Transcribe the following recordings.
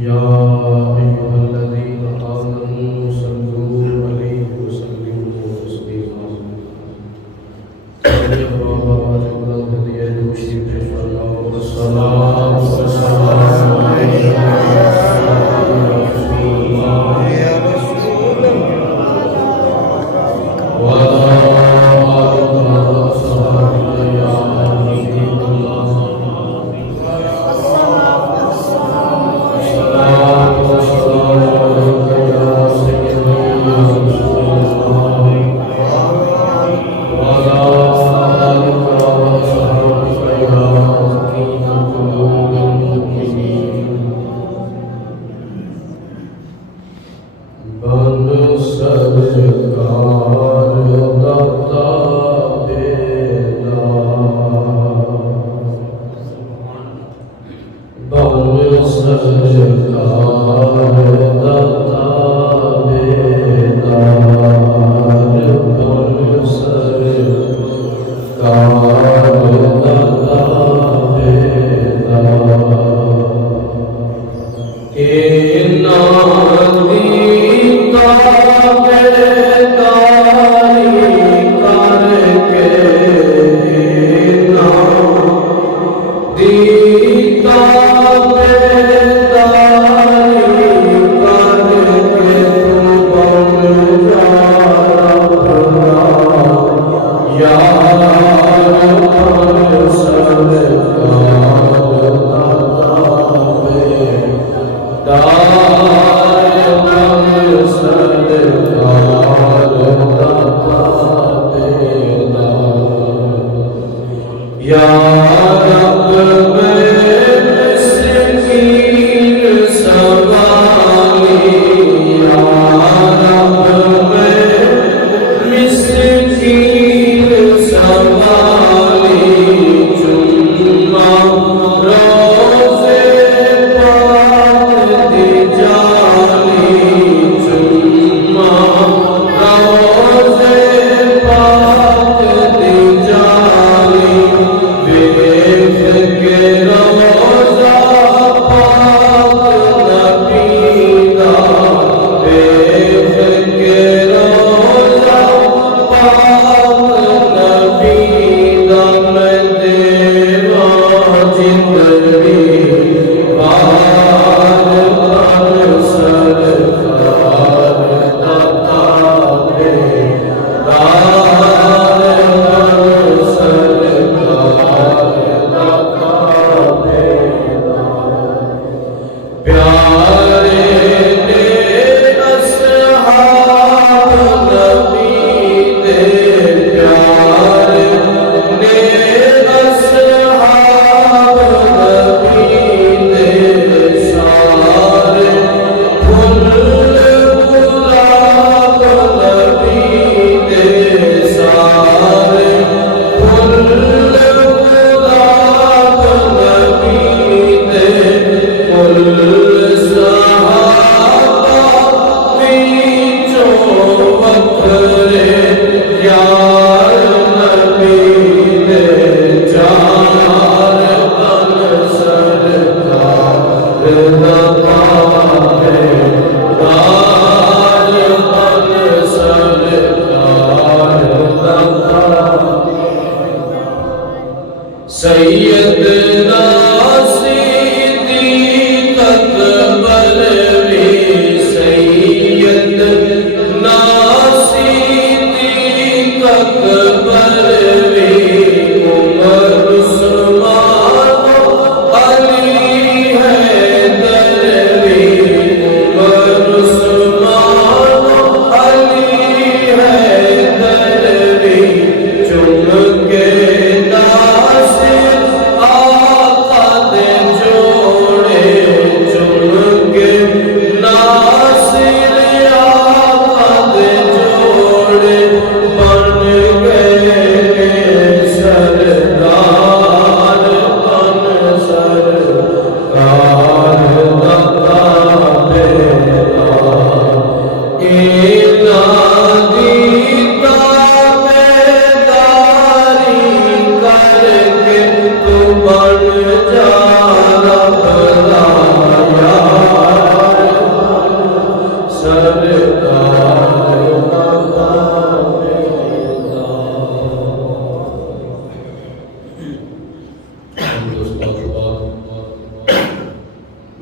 या अय्युहल्लज़ीना आमनू सल्लू अलैहि वसल्लिमू तस्लीमा। ये बाबा वाला हदिया दोषी पेशवाना वस्सलाम वस्सलाम अलैका या रसूल अल्लाह व अला आलिका व असहाबिका या हबीब अल्लाह।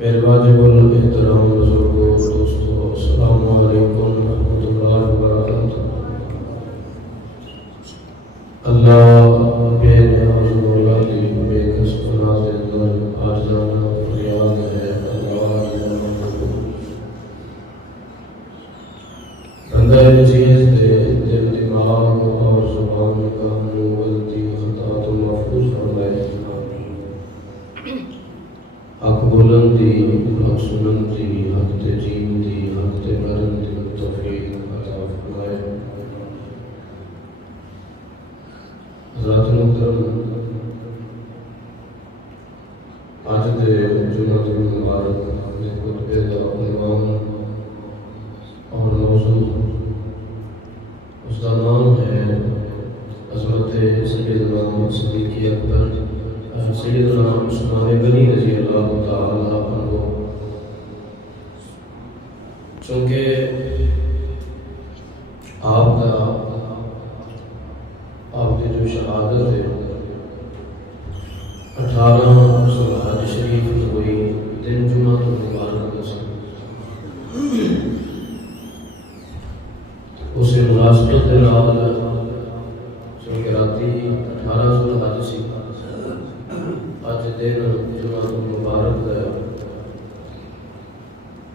मेरे वाजिबुल एहतराम बुजुर्गों, दोस्तों, अस्सलामु अलैकुम रहमतुल्लाहि व बरकातुहू। अल्लाह बेनियाज़ मौला की बेकस नाज़ अंदर आज़ाना फरियाद है। अल्लाह बंदा चीज़ दे दिल दिमाग और ज़ुबान का गलती खता तो महफूज फरमाए। हक बुलंदी, हक सुनंदी, हक ते जींदी, हक ते मरंदी तौफीक अता फरमाए। हज़रात मुहतरम, आज दे जुमातुल मुबारक दे खुतबे दा उन्वान और मौजू उसका नाम है हज़रत सैयदना सिद्दीक़ अकबर सैयदना उस्मान गनी रज़ी अल्लाह तआला अन्हु। चूँकि आपकी जो शहादत है 18 ज़ुल्हज शरीफ हुई दिन जुमा तो मुबारक उसे मुनासबत के नाल चूँकि राती 18 ज़ुल्हज सी अज दिन जुमा तो मुबारक है,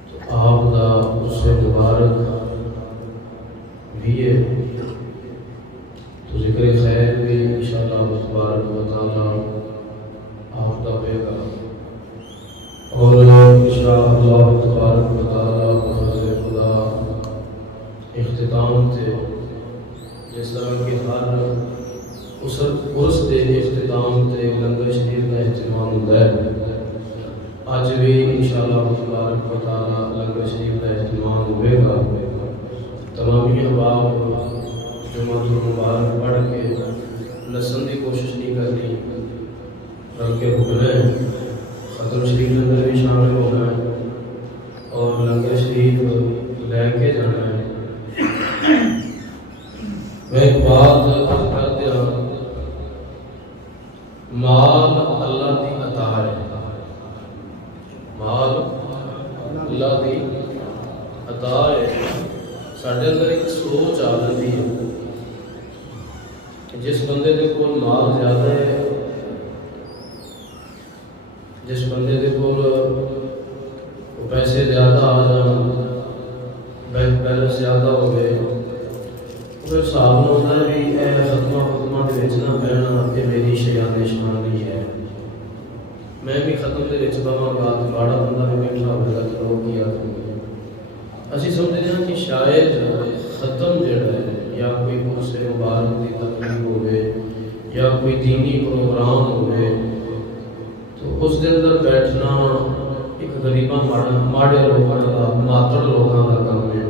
तो आपका उससे मुबारक भी है, तो जिक्र खैर भी इंशाअल्लाह तबारक व तआला आपका होगा और इंशाअल्लाह तबारक व तआला फज़ल खुदा इख्तिताम थे जिस तरह के हर उर्स के इख्तिताम से लंगर शरीफ का इहतमाम होता है। अज भी इंशाअल्लाह तबारक व तआला लंगर शरीफ का इहतमाम होगा। तमामी अहबाब जुमातुल मुबारक पढ़ के नसन की कोशिश नहीं करनी, बल्कि रुकना है, ख़त्म शरीफ लंगर भी शामिल होना है और लंगर शरीफ लैके जाना है। मैं एक बात कर दिया, माल अल्लाह की अता है, माल अल्लाह की अता है। साढ़े अंदर एक सोच आ जाती है कि जिस बंदे के कोल माल ज़्यादा है, जिस बंदे के कोल पैसे ज़्यादा आ जान, बैंक बैलेंस ज़्यादा हो गए, फिर हिसाब होता है भी खत्मा खुतमा के ना बहना कि मेरी शयान निशानी है, मैं भी खत्म के बवागा तो बाड़ा बंदा भी बैठा होगा तो लोग किया करेंगे। असी समझते हैं कि शायद ख़त्म जड़ा है या कोई उससे मुबारक की तकलीफ हो या कोई दीनी प्रोग्राम हो, तो उस दिन अंदर बैठना एक गरीबा माड़े लोगों का मातड़ लोगों का काम है।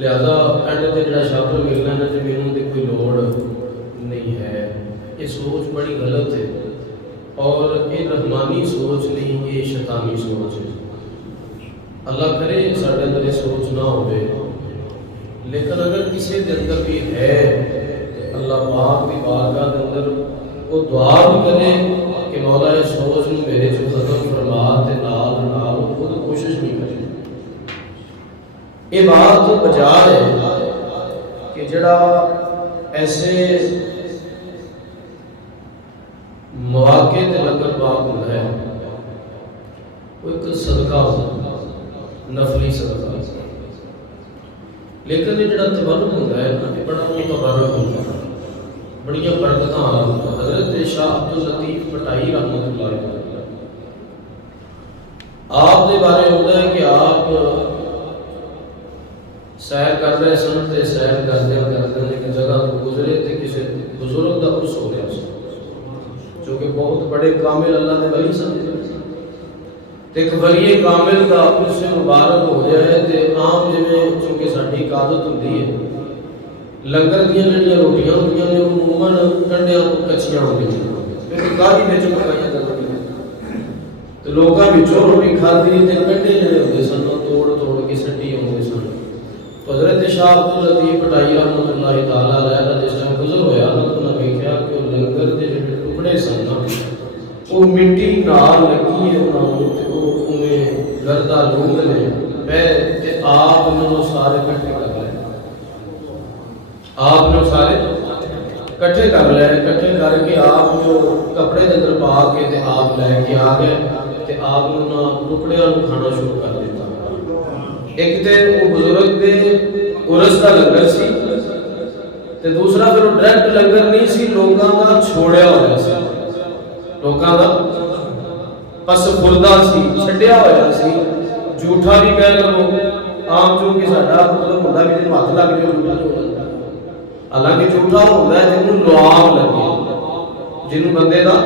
लिहाजा एंड से जो शब्द मिलना है जो मैनू की कोई लोड़ नहीं है, ये सोच बड़ी गलत है और ये रहमानी सोच नहीं, ये शैतानी सोच है। अल्लाह करे साढ़े अंदर ये सोच ना हो, लेकिन अगर किसी के अंदर भी है तो अल्लाह पाक की बारगाह के अंदर वो दुआ भी करे कि मौला इस सोच में मेरे जो खत्म फरमा ते नाल नाल खुद कोशिश नहीं करे। ये बात बजा है कि जड़ा ऐसे मौके ते लंगर पाक होता है, वो एक सदका होता है, नफली सदका। लेकिन ये जड़ा तबरुक होता है ना, बड़ा मुतबरक होता है, बड़िया बरकत आ रहा होता है। हज़रत शाह अब्दुल लतीफ़ पटाई रहमतुल्लाह अलैह आप दे बारे होता है कि आप सैर कर रहे सन, ते सैर करते एक जगह तो गुजरे थे, किसी बुजुर्ग का उर्स हो गया जो कि बहुत बड़े कामिल अल्लाह के वली सन। एक वली कामिल का उर्स मुबारक हो जाए तो आम जिमें चूँकि साड़ी एक आदत होती है, लंगर दी जड़ियाँ रोटियां होंदियां ने अमूमन कंडियां तो कच्चियां होंदियां, क्योंकि गाड़ी में पकाइयां जाती हैं, तो लोगों विचों रोटी खाधी तो कंडे जड़े होंगे सन तोड़ तोड़ के सट्टी होंगे सन। तो हज़रत शाह अब्दुल लतीफ़ पटाई रहमतुल्लाह तआला अलैह का जिस टाइम गुजर होया ना, तो उन्हें देखा कि लंगर के जो टुकड़े सन ना वो मिट्टी नाल लगी है उन्होंने ते वो उन्हें गर्दा लोग ने मैं ते आप उन्होंने सारे इकट्ठे कर ले, आपने सारे इकट्ठे कर ले, इकट्ठे करके आप जो कपड़े के अंदर पा के ते आप लैके आ गए ते आप उन्होंने टुकड़ियां खाना शुरू कर दिता। एक ते वो बुजुर्ग दे उरस का लंगर सी ते दूसरा फिर डायरेक्ट लंगर नहीं सी, लोगों का छोड़िया होया सी, लोगों का पसफुरदा सी, छड्डिया होया सी। झूठा भी कह लो आम जो कि साडा मतलब होंदा भी हाथ लग जाए झूठा हो जाता, हालांकि झूठा होंदा है जिन्होंने लुआब लगे, जिन्होंने बंदे का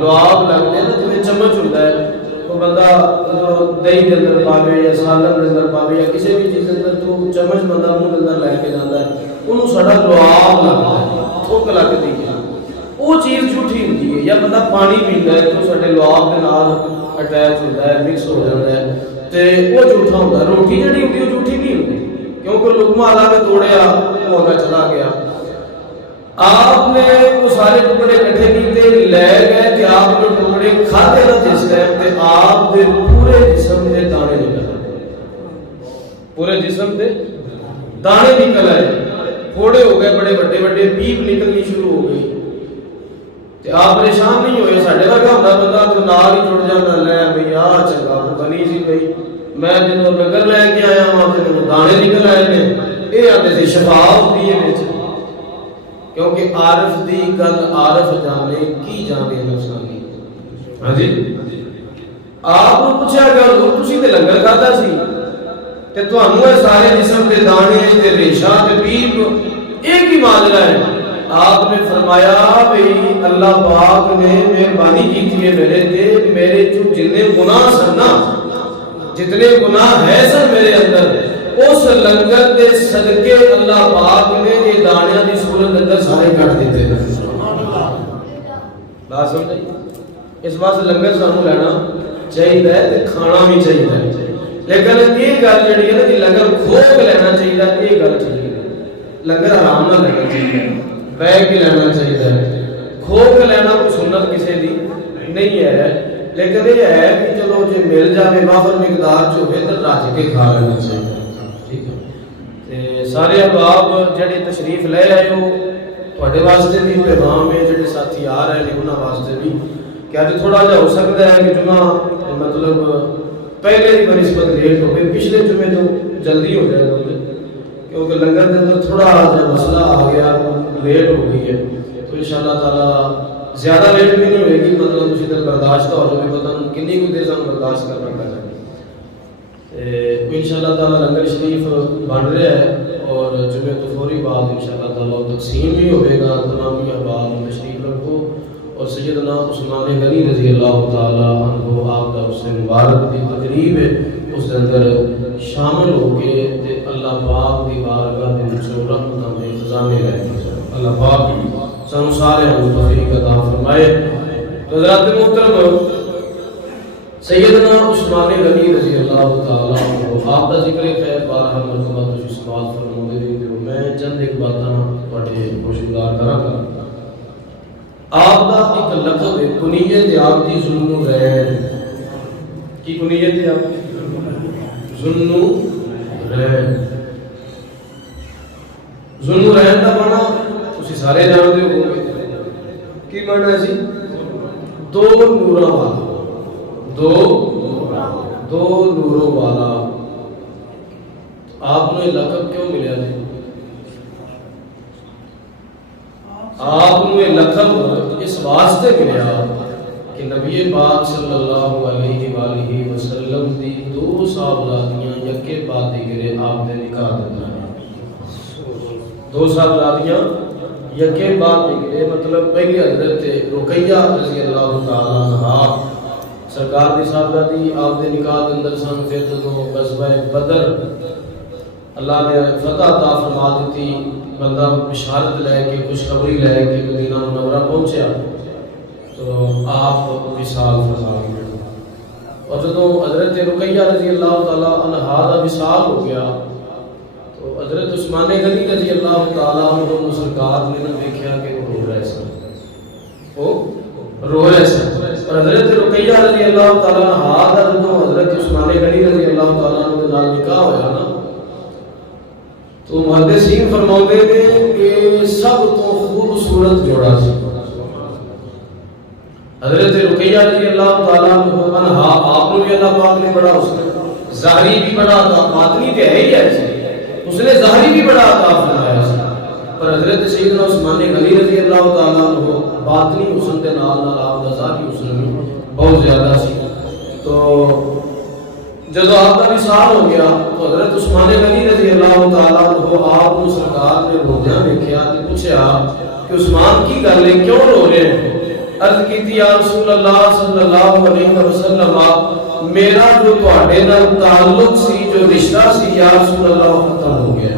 लुआब लगते हैं ना, जिन्हें चमच होता है वो बंदा दही के अंदर पावे या सालन के अंदर पावे या किसी भी चीज़ के अंदर तो चमच बंदा मुंह के अंदर लैके जाता है, उन्होंने साडा लुआब लगता है, थुक लगती है, वो चीज़ झूठी होती है। या बंदा पानी पीता है तो साडे लुआब के नाल अटैच होता है, मिक्स हो जाता है, तो वो झूठा होता है। रोटी जी होती है झूठी नहीं होती, क्योंकि लुकमा अला के तोड़िया वो अगर चला गया। आपने वो सारे टुकड़े इकट्ठे किए लै गए कि आपने टुकड़े खाते ना जिस टाइम पे आप दे पूरे जिस्म के दाने निकल आए, पूरे जिस्म के दाने निकल आए, फोड़े हो गए, बड़े बड़े बड़े पीप निकलनी शुरू हो गई। तो आप परेशान नहीं होए, साढ़े वर्गा होंदा बंदा तो नाल ही जुड़ जाता, लै भई आ चंगा बनी सी भई मैं जो लंगर लैके आया वहां ते दाने निकल आए ने, ये आते थे शफा होती है विच, क्योंकि आरिफ दी गल आरिफ जाने की जाने नफसानी। हां जी, आप नु पूछा गल तुसी ते लंगर खाता सी ते तुहानू ये सारे जिस्म दे दाने ते रेशा ते पीप एक ही माजरा है। आपने फरमाया भाई अल्लाह पाक ने मेहरबानी की थी मेरे जो जितने गुनाह सन ना, जितने गुनाह है सर मेरे अंदर, उस लंगर के सदके अल्लाह पाक ने ये दानिया की सूरत अंदर सारे कट दिते। बात समझ, इस वास्ते लंगर सानू लेना चाहिए ते खाना भी चाहिए, लेकिन ये गल जी है ना कि लंगर खो के लेना चाहिए, ये गल ठीक है। लंगर आराम ना लेना चाहिए, बह के लेना चाहिए, खो के लेना कोई सुन्नत किसी की नहीं है, लेकिन ये है कि चलो जो मिल जाए वाफर मिकदार जो है तो रज के खा लेना चाहिए। ठीक है, ते सारे अहबाब जेडे तशरीफ ले आए हो तुहाडे वास्ते भी पैगाम है, जेडे साथी आ रहे हैं उन्होंने वास्ते भी कि अज थोड़ा जा हो सकता है कि जुमा मतलब पहले ही बनिस्बत लेट हो गई, पिछले जुमे तो जल्दी हो जाएगा क्योंकि लंगर के अंदर थोड़ा जो मसला आ गया लेट हो गई है, तो इंशाअल्लाह ताला ज़्यादा लेट भी नहीं होगी, मतलब उसी तरह बर्दाश्त हो जाए, पता नहीं कितनी कुछ देर हम बर्दाश्त करना पड़ेगा। इंशाअल्लाह ताला लंगर शरीफ बन रहा है और जुमे तो फौरी बाद इंशाअल्लाह ताला तकसीम भी होगा, तमामी अहबाब तशरीफ रखो और सैयदना उस्मान गनी रज़ी अल्लाह ताला अन्हु आप दा हुसैन मुबारक की तकरीब है उस अंदर शामिल होके ते अल्लाह पाक दी बारगाह दे विच रहमतां दे खजाने लेके अल्लाह पाक सानू सारे हम तौफीक अता फरमाए। तो हज़रात मोहतरम सैयदना उस्मान गनी रज़ी अल्लाह ताला अन्हु आप दा जिक्र खैर बारह मरतबा तुसीं समाअत फरमाउंदे रहिंदे हो, मैं चंद एक बातां तुहाडे खुशगवार करांगा। आप दा एक लक़ब है, कुनियत है आपकी ज़ुन्नुरैन, की कुनियत है आपकी ज़ुन्नुरैन। ज़ुन्नुरैन का माना तुसीं सारे जानते होगे, की माना जी दो नूरों वाला, दो नूरों वाला। आपने लक़ब क्यों मिला जी? आपने लक़ब इस वास्ते मिला कि नबी पाक सल्लल्लाहु अलैहि वसल्लम दी दो साहबजादियां यके बाद दिगरे आप दे निकाह दिता है। दो साहबजादियां यके बाद दिगरे मतलब पहली हज़रत रुकैया रज़ी अल्लाह ताला अन्हा सरकार दी साहबजादी आप दे निकाह दे अंदर सन। फिर जदों ग़ज़वा बदर अल्लाह ने फतह अता फरमा दी, बंदा बिशारत लैके खुशखबरी लैके मदीना मुनव्वरा पहुंचा तो आप विसाल फरमा गए। और जदों हज़रत रुकैया रज़ी अल्लाह ताला अन्हा दा विसाल हो गया तो हज़रत उस्मान गनी रज़ी अल्लाह ताला अन्हु सरकार ने ना देखा कि वो रो रहे सन, वो रो रहे सन। और हज़रत रुकैया रजी अल्लाह तआला अन्हा दा जो हजरत उस्मान गनी रजी अल्लाह तआला अन्हु दे नाल निकाह होया ना, तो मुहद्दिसीन फरमाते हैं कि सब तो खूबसूरत जोड़ा सी। हजरत रुकैया रजी अल्लाह तआला अन्हा आपको भी अल्लाह पाक ने बड़ा उसने ज़ाहिरी भी बड़ा था, बातनी तो है ही ऐसे, उसने ज़ाहिरी भी बड़ा अता फरमाया सी। पर हजरत सैयदना उस्मान गनी रजी अल्लाह तआला अन्हु बातनी हुस्न दे नाल नाल आप दा ज़ाहिरी हुस्न बहुत ज्यादा सी। तो जब आपका विसाल हो गया तो हजरत उस्मान गनी रजी अल्लाह तआला अन्हु आप को सरकार ने रोंदिया देखा ते पूछा कि उस्मान की गल है, क्यों रो रहे हैं? अर्ज की या रसूल अल्लाह सल्लल्लाहु अलैहि वसल्लम, मेरा जो ਤੁਹਾਡੇ ਨਾਲ ताल्लुक सी, जो रिश्ता सी या रसूल अल्लाह खत्म हो गया।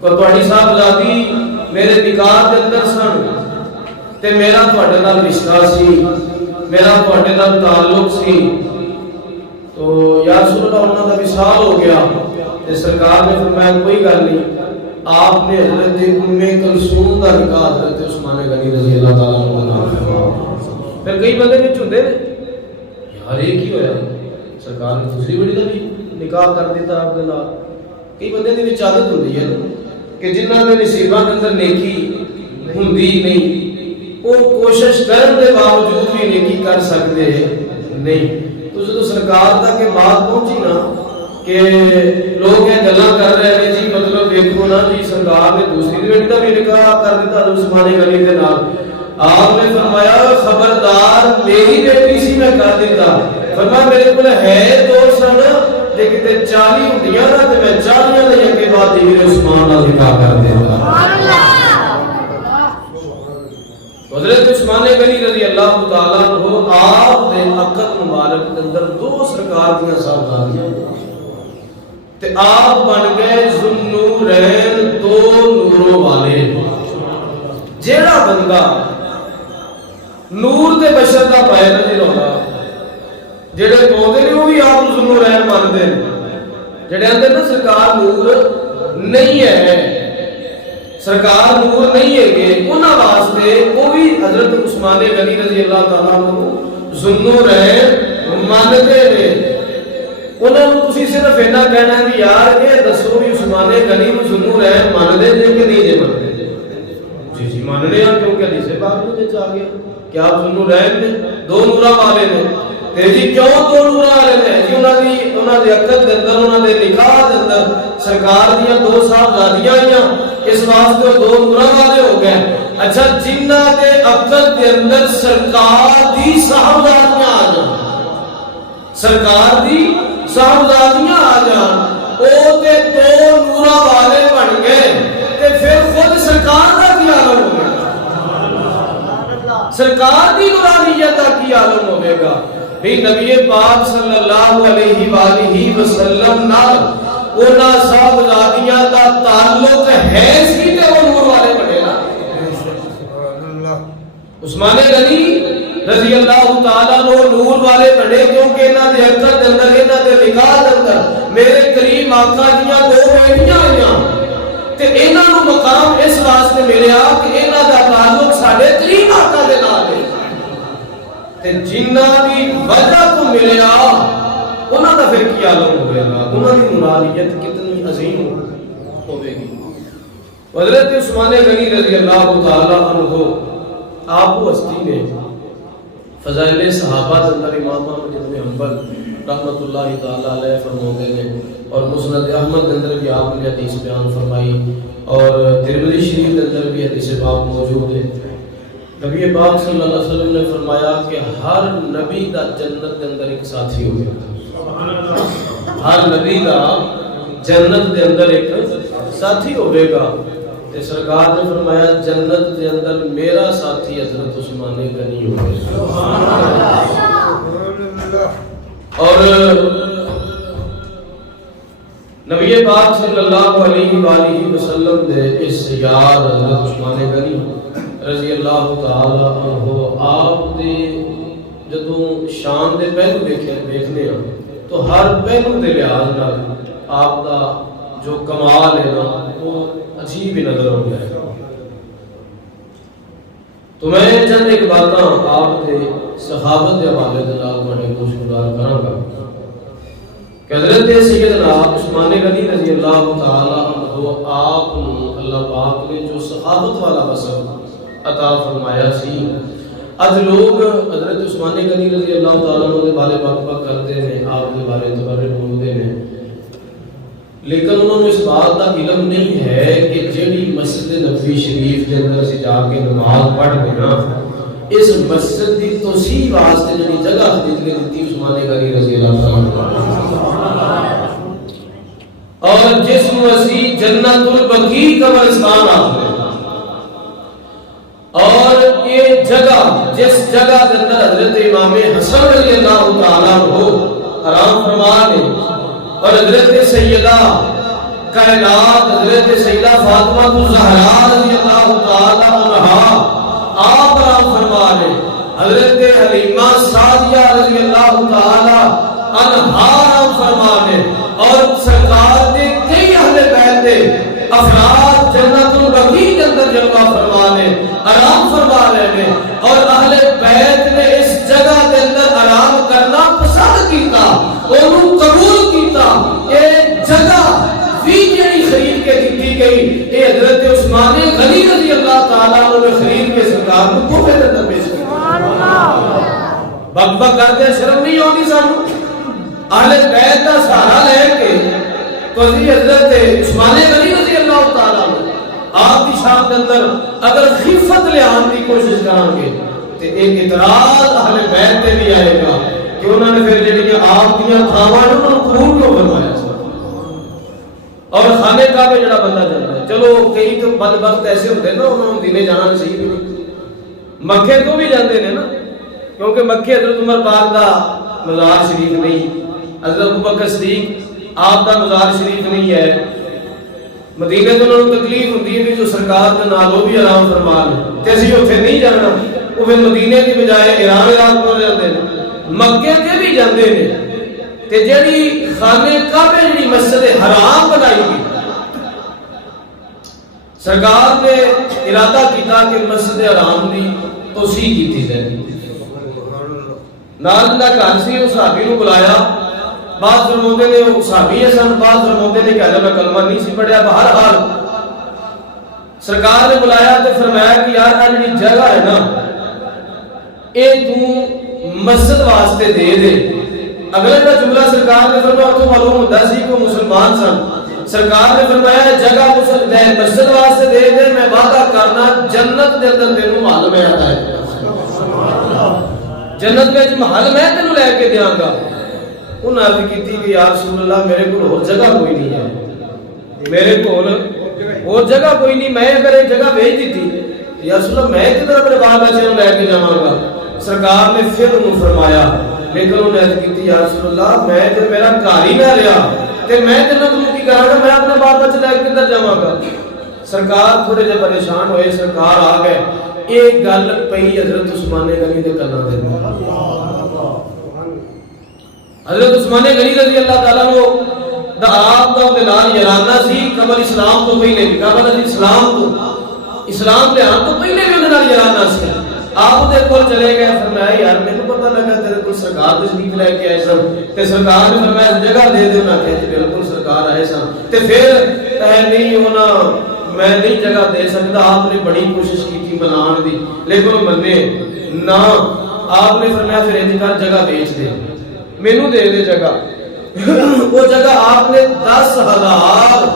को ਤੁਹਾਡੀ साहबजादी मेरे निकाह के अंदर सन ते मेरा ਤੁਹਾਡੇ ਨਾਲ रिश्ता सी, मेरा ਤੁਹਾਡੇ ਨਾਲ ताल्लुक सी। तो या रसूल अल्लाह उन्हां दा विसाल हो गया ते सरकार ने फरमाया कोई गल नहीं, आपने हजरत उम्मे कुलसूम दा निकाह हजरत उस्मान गनी रजी अल्लाह तआला अन्हु नाल करवाया। फिर कई बंदे विच हुंदे ने यार ये की होया, सरकार ने दूसरी बड़ी दा भी निकाह कर दिता आप दे नाल। कई बंदे दी विच आदत हुंदी है कि जिन्हां दे नसीबां दे अंदर नेकी हुंदी नहीं, वो कोशिश करन दे बावजूद भी नेकी कर सकदे नहीं। तो जो सरकार तक के बात पहुंची ना कि लोग ये गल्लां कर रहे हैं जी, मतलब देखो ना जी सरकार ने दूसरी बेटी का भी निकाह कर दिता उस्मान गनी के नाल। आपने फरमाया खबरदार मेरी बेटी सी मैं कर देता। फरमाया मेरे को है दो सन जे किते 40 हुंदियां ना ते मैं 40 दे अगे बाद मेरे उस्मान नाल निकाह कर देता। सुभान अल्लाह। हजरत उस्मान गनी रजी अल्लाह तआला अन्हु आप दे अक़द मुबारक के अंदर दो सरकार दी साहबजादियां ते आप बन गए ज़ुन्नूरैन, दो नूरों वाले। जेड़ा बंदा नूर ते बशर दा पैदा नहीं होता, जेड़े पौधे ने वो भी आप ज़ुन्नूरैन मानते हैं, जेड़े आंदे ना सरकार नूर नहीं है, सरकार नूर नहीं है के उन्हां वास्ते वो भी हजरत उस्मान गनी रजी अल्लाह तआला अन्हु ज़ुन्नूरैन मानते ने। उन्होंने तुसी सिर्फ इन्ना कहना है कि यार ये दसो भी उस्मान गनी नूं ज़ुन्नूरैन मानदे जे कि नहीं जे मानदे? जी जी मानने हैं, क्योंकि हदीस पाक में आ गया कि आप ज़ुन्नूरैन ने, दो नूरा वाले ने। ते जी क्यों दो नूरा वाले ने? जी उन्हां दे अक़द दे अंदर, उन्हां दे निकाह दे अंदर सरकार दियां दो साहबजादियां आईयां, इस वास्ते दो नूरा वाले हो गए। अच्छा, जिन्हां दे अक़द दे अंदर सरकार दी साहबजादियां आ जान, सरकार दी साहबजादियां आ जान, ओ ते दो नूरा वाले बन गए ते फिर खुद सरकार दा की आलम होगा, सरकार दी नूरानियत दा की आलम होगा। भी नबी पाक सल्लल्लाहु अलैहि वसल्लम नाल उन्हां साहबजादियां दा ताल्लुक है सी ते वो नूर वाले बने ना। उस्मान गनी रजी अल्लाह तआला नो नूर वाले बने क्योंकि इन्हां दे अक़द दे अंदर, इन्हां दे निकाह दे अंदर मेरे करीम आका दियां दो बेटियां आईयां ते इन्हां नु मकाम इस वास्ते मिलिया कि इन्हां दा ताल्लुक साडे करीम आका दे नाल है ते जिन्हां दी वजह तो मिलिया उन्हां दा फिर की आलम होवेगा, उन्हां दी नूरानियत कितनी अजीम होवेगी। हज़रत उस्मान गनी रजी अल्लाह तआला अन्हु आप हस्ती ने फज़ाइल सहाबा के अंदर इमाम अहमद इब्न हंबल रहमतुल्लाहि तआला अलैह फरमाते हैं और मुस्नद अहमद के अंदर भी आपने हदीस बयान फरमाई और तिरमिज़ी शरीफ के अंदर भी हदीस पाक मौजूद है। नबी पाक सल्लल्लाहु अलैहि वसल्लम ने फरमाया कि हर नबी का जन्नत के अंदर एक साथी होगा, हर नबी का जन्नत के अंदर एक साथी होगा। ते सरकार ने फरमाया जन्नत के अंदर मेरा साथी हजरत उस्मान गनी होगा। और नबी पाक सल्लल्लाहु अलैहि वसल्लम दे इस यार हजरत उस्मान गनी रजी अल्लाह तआला अन्हु आप दे जदों शान दे पहलू देखने तो हर पहलू के लिहाज नाल आप दा जो कमाल है ना वो अजीब ही नजर आता है। तो मैं चंद एक बातां आपके सहाबत के हवाले के नाल बड़े खुशगुजार करांगा कि हज़रत सैयदना उस्मान गनी रज़ी अल्लाह तआला अन्हु आप अल्लाह पाक ने जो सहाबत वाला वसफ अता फरमाया सी। आज लोग हज़रत उस्मान गनी रज़ी अल्लाह तआला अन्हु के बारे बक करते हैं, आप के बारे तबर्रुक बोलते हैं, लेकिन उन्होंने इस बात का इल्म नहीं है कि जेड़ी मस्जिद नबवी शरीफ के अंदर से जाके नमाज पढ़ते ना, इस मस्जिद की तोसी वास्ते जेड़ी जगह खरीद के दी उस्मान गनी रज़ी अल्लाह तआला, और जिसको असी जन्नतुल बकी कब्रिस्तान आखते हैं, और ये जगह जिस जगह के अंदर हजरत इमाम हसन रज़ी अल्लाह तआला को आराम फरमा ने, और हजरत सैयदा कायनात हजरत सैयदा फातिमा ज़हरा रज़ी अल्लाह तआला अन्हा आप आराम फरमा ने, हजरत हलीमा सादिया रज़ी अल्लाह तआला अन्हा आराम फरमा ने, और सरकार के कई अहले बैत दे अफराद जन्नतुल बकी के अंदर जलवा फरमा ने, आराम फरमा रहे ने, और अहले बैत ने इस जगह के अंदर आराम करना पसंद किया, ओनू कबूल किया। ये जगह भी जेड़ी खरीद के दी गई, ये हजरत उस्मान गनी रज़ी अल्लाह तआला ने खरीद के सरकार को तोहफे के अंदर पेश किया। बक करते शर्म नहीं आती सानू, अहले बैत का सहारा लेके तो हजरत उस्मान गनी रज़ी अल्लाह तआला आप की शान के अंदर अगर खिफत ले आने की कोशिश करांगे तो एक इतराज अहले बैत पे भी आएगा कि उन्होंने फिर जेडी आप दी थावां उन्होंने कबूल क्यों फरमाया। और खाने का भी जड़ा बंदा जाता है, चलो कई तो बदबख्त ऐसे होते हैं ना, उन्होंने मदीने जाना नसीब ही नहीं, मक्के तो भी जाते हैं ना, क्योंकि मक्के हजरत उमर पाक का मज़ार शरीफ नहीं, हजरत अबू बकर सिद्दीक आप का मज़ार शरीफ नहीं है, मदीने तो उन्होंने तकलीफ होती है कि जो सरकार के नाल वो भी आराम फरमा ले, ते असीं उत्थे नहीं जाना, वो फिर मदीने की बजाय ईरान इराक पहुंच जाते हैं, मक्के ते भी जाते हैं। ते जेड़ी खाने काबे जेड़ी मस्जिद हराम बनाई गई, सरकार ने इरादा किया कि मस्जिद हराम की तोसी की जाए, नाल दा घर सी उस सहाबी नु बुलाया, बाद फरमाते ने वो सहाबी है सन, बाद फरमाते ने कि मैं कलमा नहीं सी पढ़िया, बहरहाल सरकार ने बुलाया तो फरमाया कि यार आ जेड़ी जगह है ना, ये तू मस्जिद वास्ते दे दे। अगले का जुमला सरकार ने फरमाया तो मालूम होता सी को मुसलमान सन, सरकार ने फरमाया जगह मस्जिद वास्ते दे दे, मैं वादा करना जन्नत के अंदर तेनू महल में आता है, जन्नत में महल मैं तेनू लेके देंगा। उन्हें अर्ज की कि या रसूल अल्लाह मेरे को और जगह कोई नहीं है, मेरे को और जगह कोई नहीं, मैं अगर एक जगह भेज दी थी या रसूल मैं किधर अपने बाल बच्चे को लेके जावांगा। सरकार ने फिर उन्हें फरमाया, लेकिन उन्हें अर्ज की या रसूल अल्लाह मैं तो मेरा घर ही ना रहा ते मैं जन्नत में की करांगा, मैं अपने बाल बच्चे लेके किधर जावांगा। सरकार थोड़े जे परेशान होए, सरकार आ गए, एक गल पई हजरत उस्मान गनी दे कन्नां दे, हजरत उस्मान गनी रज़ी अल्लाह तआला नो दा आप दा उहदे नाल याराना सी, कबल इस्लाम तो पहले भी, कबल इस्लाम ले आने तो पहले भी उहदे नाल याराना सी। आप उहदे कोल चले गए, फरमाया यार मैनू पता लगा तेरे कोल सरकार तशरीफ लेके आए सन, ते सरकार ने फरमाया जगह दे दे, मैं कहा जी बिल्कुल सरकार आए सन, ते फिर नहीं होना मैं नहीं जगह दे सकता, आपने बड़ी कोशिश की थी मनाने दी लेकिन मन्ने ना, आपने फरमाया फिर इंज कर जगह बेच दे, मेनू दे दे जगह। वो जगह आपने 10,000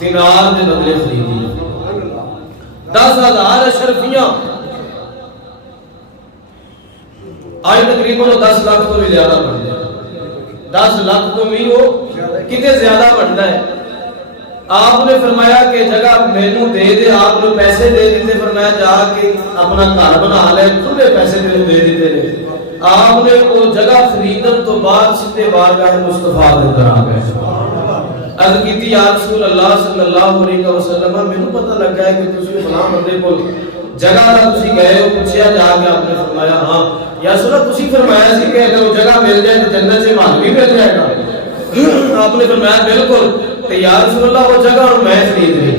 दिनार के बदले खरीदी, 10,000 अशरफियां, आज तकरीबन 10 लाख तो भी ज्यादा बनता है, 10 लाख तो भी वो कितने ज्यादा बनता है। आपने फरमाया कि जगह मेनू दे दे, आपने पैसे दे दिते, फरमाया जाके अपना घर बना ले, खुले पैसे दे दिते ने। आपने वो जगह खरीदन तो बाद सीधे बारगाह मुस्तफा दे अंदर आ गए, अर्ज कीती या रसूल अल्लाह सल्लल्लाहु अलैहि वसल्लम मेनू पता लगा है कि तुसी फलां बंदे को जगह दा तुसी गए हो, पूछया जाके आपने फरमाया हां या रसूल तुसी फरमाया सी कि अगर वो जगह मिल जाए तो जन्नत से महल भी मिल जाएगा। आपने फरमाया बिल्कुल, तो या रसूल अल्लाह वो जगह मैं खरीद रही,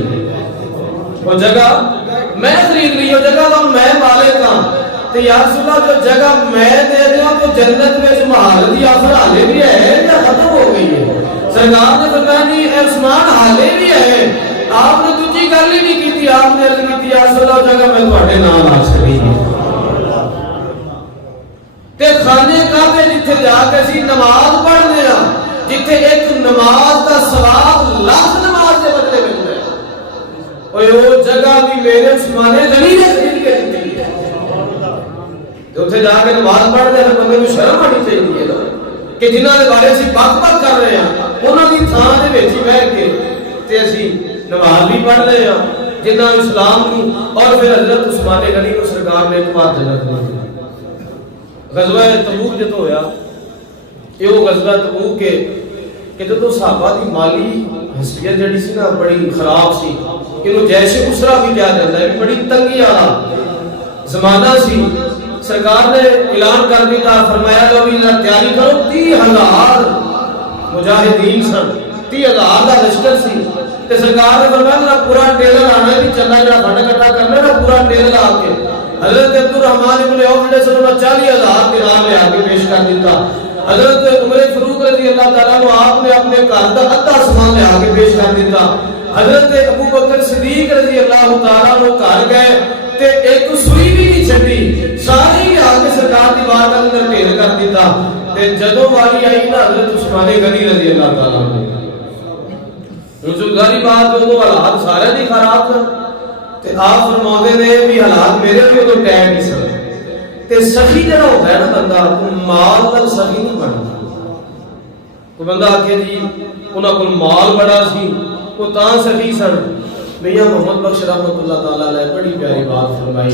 वो जगह मैं खरीद रही जो जगह का मैं मालिक हाँ, तो या रसूल अल्लाह जो जगह मैं दे दिया तो जन्नत में महारत की आफर हाले भी है या खत्म हो गई है? सरकार ने फरमाया नहीं, उस्मान हाले भी है। आपने दूसरी गल ही नहीं की, आपने अर्ज की या रसूल अल्लाह जगह मैं तुम्हारे नाल आ छड़ी ते खाने काबे जिथे जाके असीं नमाज पढ़ने आ, जिथे एक नमाज का सवाब लाख नमाज के बदले मिलता है, ओए वो जगह भी मेरे उस्मान गनी ने खरीद के दी है। तो उथे जाके नमाज पढ़ने फिर बंदे को शर्म आनी चाहिए ना कि जिन्हां दे बारे असीं बक-बक कर रहे हैं उन्हां दी थां दे विच ही बैठ के ते असीं नमाज भी पढ़ रहे हैं जिन्हां इस्लाम नूं, और फिर हजरत उस्मान गनी को सरकार ने एक बार जन्नत दी। गज़वा तबूक जो होया ये वो गज़वा तबूक के कि जो सहाबा की माली हैसियत जड़ी सी ना बड़ी खराब सी, इन्हों जैशे उसरा भी कहा जाता है, बड़ी तंगी वाला जमाना सी। सरकार ने ऐलान कर दिया, फरमाया लो भी तैयारी करो, 30,000 मुजाहिदीन सन, 30,000 का लश्कर सी। ते सरकार ने फरमाया पूरा टेलर आना भी चलना, जरा फंड इकट्ठा करना ना पूरा टेलर आके हजरत अब्दुल रहमान इब्न औफ ने 40,000 दिनार ले आके पेश कर दिया। हजरत उमर फारूक रजी अल्लाह ताला को आपने अपने घर का अद्धा सामान ले आके पेश कर दिया। हजरत अबू बकर सिद्दीक रजी अल्लाह ताला को घर गए ते एक सुई भी नहीं छड़ी, सारी आके सरकार की बात के अंदर ढेर कर दिया। ते जदों वारी आई ना हजरत उस्मान गनी रजी अल्लाह ताला को, हुजूर बात जो हालात सारे दी खराब थे ते आप फरमाते ने भी हालात मेरे भी तो टैग ही सन। ते सखी जड़ा होता है ना बंदा, माल का सखी नहीं बनता। कोई बंदा आखे जी उन्हां कोल माल बड़ा सी वो तां सखी सन। मियां मोहम्मद बख्श रहमतुल्लाह ताला अलैह बड़ी प्यारी बात फरमाई।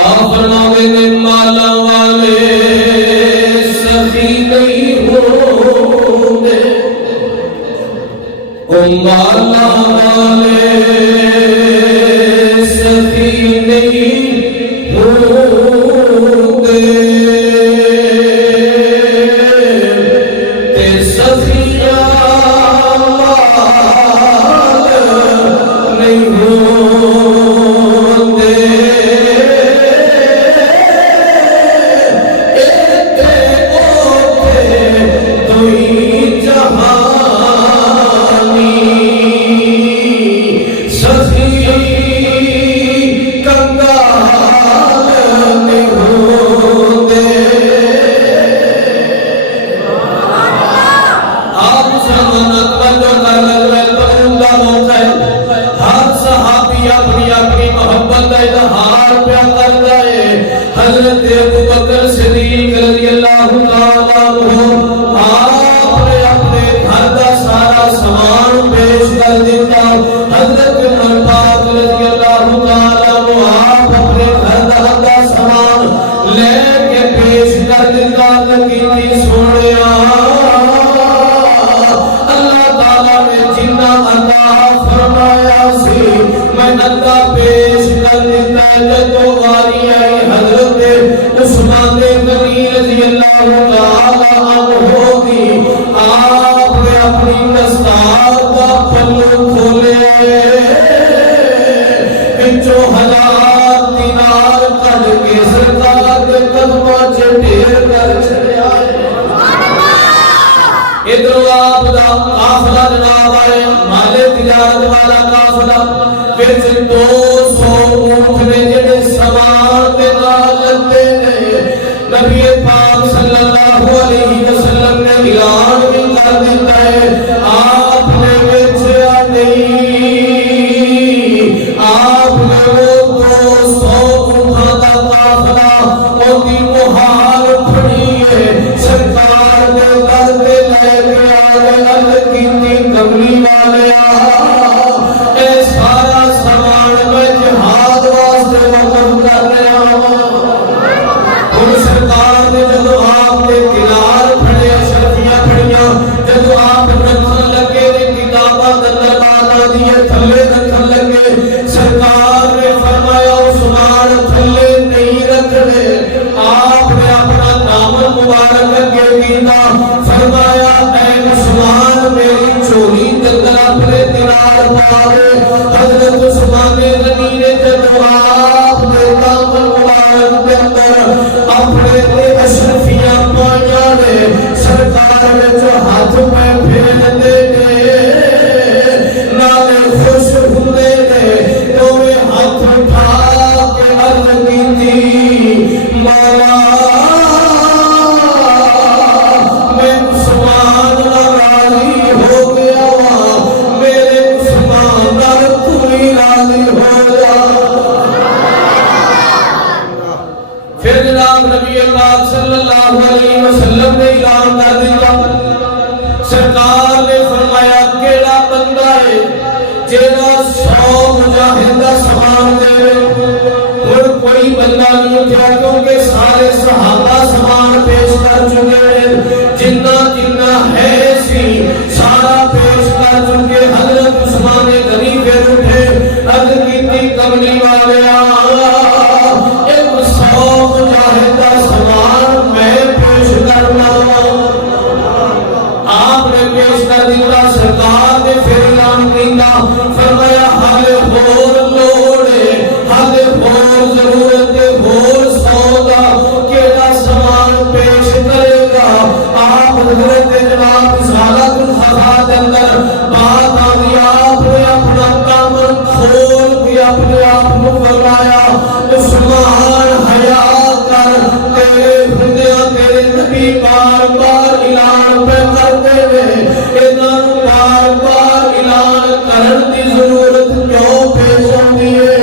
आप फरमाते ने माला वाले सखी नहीं होंगे, ओ माला वाले सखी नहीं होंगे, ते सखियां माल नहीं होंगे। एते ओते दुई जहानी सखी कंगाल नहीं होंगे। आप मुसलमान जो कर लगे तो उनका मौका है, हर सहाबी अपनी अपनी मोहब्बत का इजहार प्या करता है। हजरत अबू बकर सिद्दीक रज़ी अल्लाह ताला अन्हु आपने अपने घर का सारा सामान पेश कर दिया। हजरत उमर पाक रज़ी अल्लाह ताला अन्हु आप अपने घर का सामान लेके पेश कर दिया। लकीनी सोनिया अल्लाह ताला ने जिन्ना अता फरमाया सी मैं अता पेश कर दिता। जदों वारी आई हजरत उस्मान गनी रज़ी अल्लाह ताला अन्हु की, आपने अपनी दस्तार का पल्लू खोले, विचों 1000 दिनार कढ के सरकार के कदमां च ढेर कर छड़िया। इधरों आप दा काफिला जनाब आए, माले तिजारत वाला काफिला, विच 200 ऊंट ने जेड़े सवार दे नाल लदे ने। नबी पाक सल्लल्लाहु अलैहि वसल्लम ने ऐलान भी कर दिता है, आपने वेचया नहीं, आपने वो 200 ऊंटां दा काफिला ओदी मुहाल फड़ी है सरकार दे दर पे ले गया। अर्ज कीती कमली वाले ए सारा सामान मैं जिहाद वास्ते वक़फ कर रहा हूं। सरकार ने जब आपने दिनार फड़े, शर्फियां फड़ियां, जब आप सल्लल्लाहु अलैहि वसल्लम ने ऐलान कर दिया। सरकार ने फरमाया केड़ा बंदा है जेड़ा 100 मुजाहिद दा समान देवे। हुण कोई बंदा नहीं उठा क्योंकि सारे सहाबा समान पेश कर चुके हैं। जिन्ना जिन्ना है सी सारा पेश कर चुके। हजरत उस्मान गनी फिर उठे अर्ज कीती कमली वालिया एक 100 मुजाहिद दा समान मैं पेश करना। आपने पेश कर दिया। सरकार ने फिर ऐलान किया फरमाया हाले होर लोड़ है हाले होर जरूरत है होर 100 दा केड़ा समान पेश करेगा। आप हजरत जनाब रिसालतुल खफा के अंदर बात आ गई। आपने अपना दामन खोल के अपने आप को फरमाया उस्मान हया कर तेरे हुंदिया तेरे नबी बार बार ऐलान पे करते हैं। इन्हां बार बार ऐलान करन दी जरूरत क्यों पेश होती है।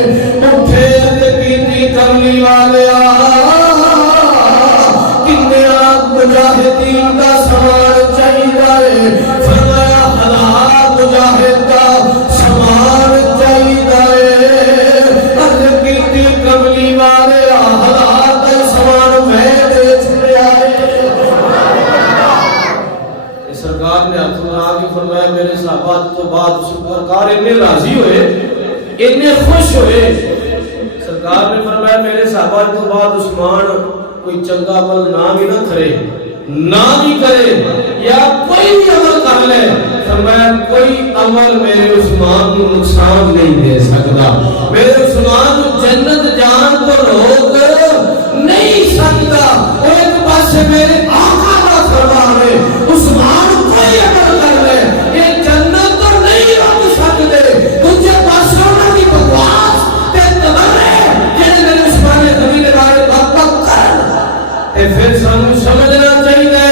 उठे ते कीती कमली वालिया किन्ने मुजाहिदीन दा समान चाहिदा है। फरमाया हज़ार मुजाहिद दा समान चाहिदा है। अर्ज कीती कमली वालिया हज़ार दा समान मैं दे छड़िया है। सरकार ने हाथ उठा के फरमाया मेरे सहाबा तो बाद सरकार इतने राजी हुए इतने खुश हुए। सरकार ने फरमाया मेरे सहाबा तो बाद उस्मान कोई चंगा अमल ना भी ना करे ना भी करे या कोई भी अमल कर ले फरमाया कोई अमल मेरे उस्मान को नुकसान नहीं दे सकता। मेरे उस्मान को जन्नत जान को रोक नहीं सकता। और एक पास मेरे आका का फरमान है उस्मान कोई अमल कर ले ये जन्नत तो नहीं रोक सकते। दूसरे पास उन्होंने बकवास ते तबर्रे जेने मेरे उस्मान ने नबी ने बारे बात कर ते फिर सानू समझना चाहिए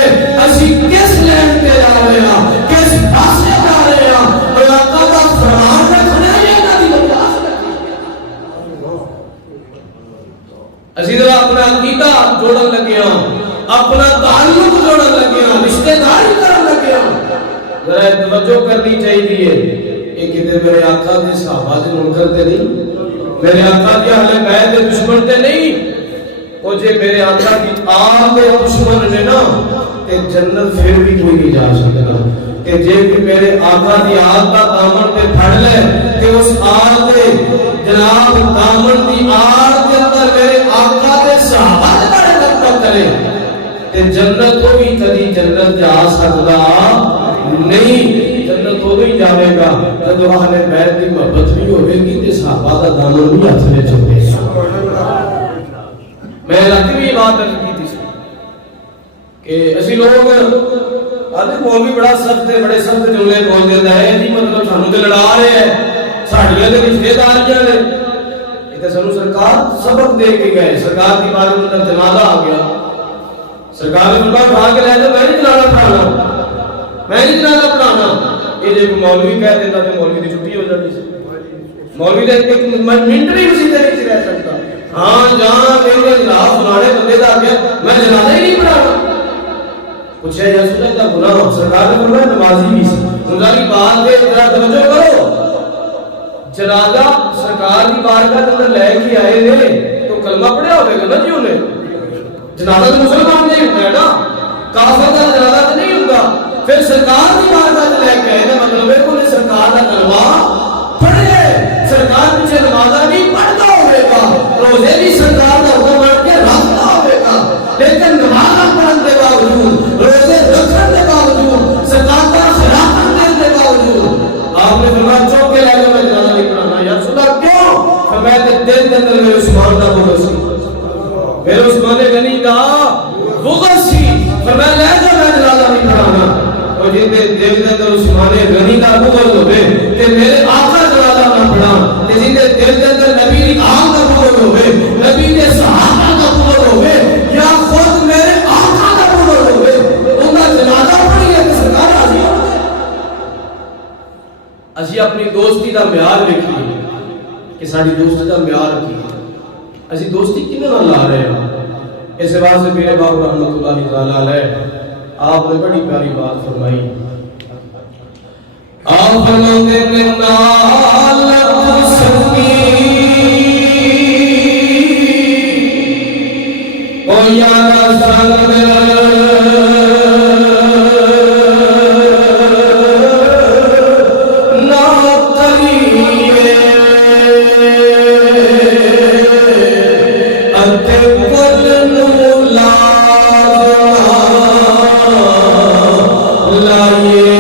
ਅਸੀਂ किस लैंड पे जा रहे हैं किस पासे जा रहे हैं। और आका का फरमान रखना है या ना दी बकवास ਅਸੀਂ जरा अपना अकीदा जोड़न लगे हां अपना ताल्लुक जोड़न लगे हां रिश्तेदारी करन लगे हां। जरा तवज्जो करनी चाहिए। ये किते मेरे आका दे सहाबा दे मुनकर ते नहीं मेरे आका के अहले बैत दे दुश्मन ते नहीं। और जे मेरे आका की आल दे दुश्मन ने ना ते जन्नत फिर भी कोई नहीं जा सकता। ते जे भी मेरे आका दी आल दा दामन पे फड़ ले ते उस आल दे जनाब दामन दी आल के अंदर मेरे आका दे सहाबा दे बारे बात करे ते जन्नत तो भी कभी जन्नत जा सकता नहीं। जन्नत तो भी जाएगा जब अहले बैत की मोहब्बत भी होगी ते सहाबा दा दामन भी हाथ में चलेगा। मैं रात भी बात की थी कि असि लोग आदे मौलवी बड़ा सख्त है बड़े सख्त जुमले बोल देता है जी मतलब सानू ते लड़ा रहे हैं साडियां ते रिश्तेदारियां ने। इते सानू सरकार सबक दे के गए। सरकार की बात में अंदर जनाजा आ गया। सरकार ने उनका उठा के ले जाओ मैं नहीं जनाजा पढ़ाना मैं नहीं जनाजा पढ़ाना। ये जो मौलवी कह देता तो मौलवी की छुट्टी हो जाती। मौलवी का एक मिनट भी उसी तरह से रह सकता। हाँ जहां मेरे खिलाफ फलाने बंदे का आगे मैं जनाजा ही नहीं पढ़ाना। कुछ है यसूदा का गुनाह सरकार ने फरमाया नमाजी भी मुजारी बात पे जरा तवज्जो करो। जनाजा सरकार की बारगाह के अंदर लेके आए ने तो कलमा पढ़ा होगा ना जी उन्हें। जनाजा तो मुसलमान नहीं होता है ना काफिर का जनाजा तो नहीं होता। फिर सरकार की बारगाह में लेके आए ना मतलब है उन्हें सरकार का कलमा पढ़े। सरकार पीछे नमाजा नहीं पढ़ता होगा रोजे भी सरकार का हुक्म मान के रखता होगा लेकिन नमाज पढ़ने के बावजूद रोजे रखने के बावजूद सरकार का खिलाफ करने के बावजूद आपने फरमाया चौक के लाके मैं जनाजा नहीं पढ़ाना यार सुना क्यों। फरमाया दिल के अंदर मेरे उस्मान का बुग़्ज़ सी मेरे उस्मान गनी का बुग़्ज़ सी। फरमाया ले जाओ मैं जनाजा नहीं पढ़ाना। और जिंदे दिल के अंदर उस्मान गनी का बुग़्ज़ होवे ते मेरे आका जनाजा ना पढ़ा ते जिंदे दिल के अंदर नबी की आल का बुग़्ज़ होवे नबी के सहाबा का बुग़्ज़ होवे या खुद मेरे आका का बुग़्ज़ होवे उनका जनाजा पढ़िए तो सरकार राजी हो। ਅਸੀਂ अपनी दोस्ती का म्यार देखिए कि साडी दोस्ती का म्यार की ਅਸੀਂ दोस्ती किने नाल ला रहे हैं। इस वास्ते मेरे बाबू रहमतुल्लाह तआला अलैह आपने बड़ी प्यारी बात फरमाई। आप फरमाते हैं नाल संगी ओ यारा संग ना करिए अते कुल नू लाइए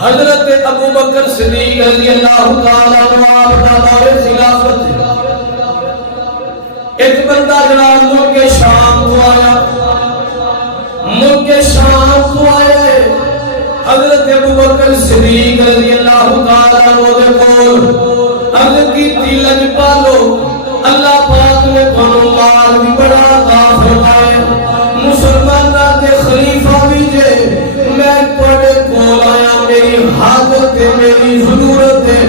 हजरत अबू बकर सिद्दीक रज़ियल्लाहु ताला अन्हु दौरे खिलाफत एक बंदा जनाब मुल्क शाम को आया, मुल्क शाम को आए हजरत अबू बकर सिद्दीक रज़ियल्लाहु ताला अन्हु दे कोल अर्ज़ कीती लजपालो अल्लाह पाक ने तुहानू माल भी बड़ा अता फरमाया, मुसलमानां दे खलीफा भी जे, मैं तुहाडे कोल आया मेरी हाजत है मेरी जरूरत है।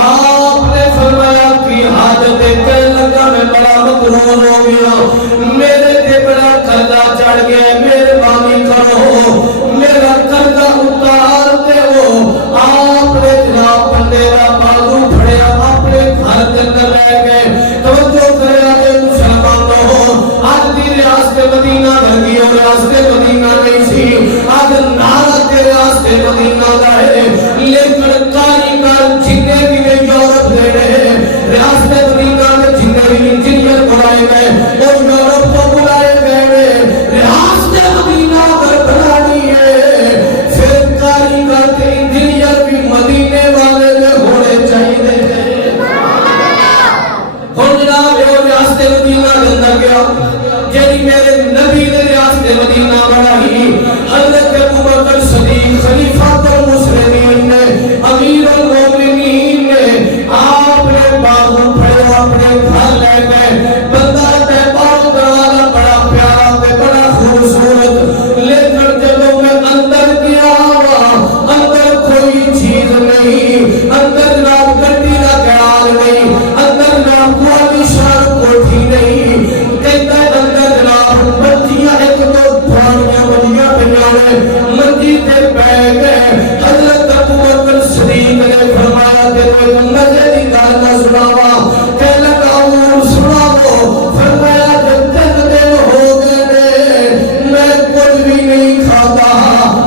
आपने फरमाया कि हाजत है, कहने लगा मैं बड़ा मकरूर हो गया, मेरे ते बड़ा कर्जा चढ़ गया, मेहरबानी करो मेरा कर्जा उतार दो। आपने जनाब बंदे का बाजू फड़िया अपने घर के अंदर ले गए। तवज्जो करें मुसलमानों, आज दी रियासत मदीना लगी और रियासत मदीना नहीं सी, आज नारा ते रियासत मदीना का है, लेकिन कारीगर जिन्ने भी ने यूरोप ले रहे रियासत मदीना में जिन्ने भी इंजीनियर बुलाए गए वो यूरोप को बुलाए गए। रियासत मदीना अगर बनानी है फिर कारीगर ते इंजीनियर भी मदीने वाले में होने चाहिए। रियासत मदीना के अंदर गया जेडी मेरे नबी ने रियासत मदीना बनाई, हजरत अबू बकर सिद्दीक खलीफातुल मुस्लिमीन ने अमीरुल मोमिनीन ने आपने बाजू फड़े अपने घर ले गए। बंदा बेबाक वाला बड़ा प्यारा ते बड़ा खूबसूरत, लेकिन जब मैं अंदर गया अंदर कोई चीज नहीं, अंदर ना गड्डी का ख्याल नहीं, अंदर ना कोई शान कोठी नहीं, कहता अंदर जनाब मंजियां एक दो पुरानियां बनियां पईयां ने, मंजी ते बैठ गए। हजरत अबू बकर सिद्दीक ने फरमाया कि कोई मजे की गल ना सुनावा, कह लगा सुनाओ। फरमाया जब 3 दिन हो गए ने मैं कुछ भी नहीं खाता,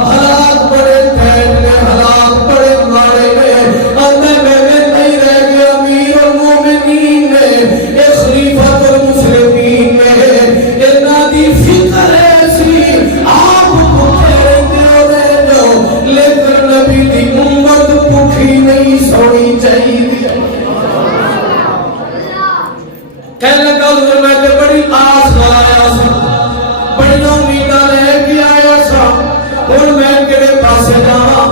हालात बड़े टैट ने, हालात बड़े मारे ने, अंदर मैं नहीं रह गया। अमीरुल मोमिनीन ने ये खलीफातुल मुस्लिमीन में इतना दी फिक्र ऐसी आप भूखे रहते हो, लेकिन नबी दी उम्मत भूखी नहीं सोनी चाहिए। कहने लगा मैं तो बड़ी आस लाया सा, बड़ी उम्मीदां लेके आया सा, हुण मैं किहड़े पासे जावां।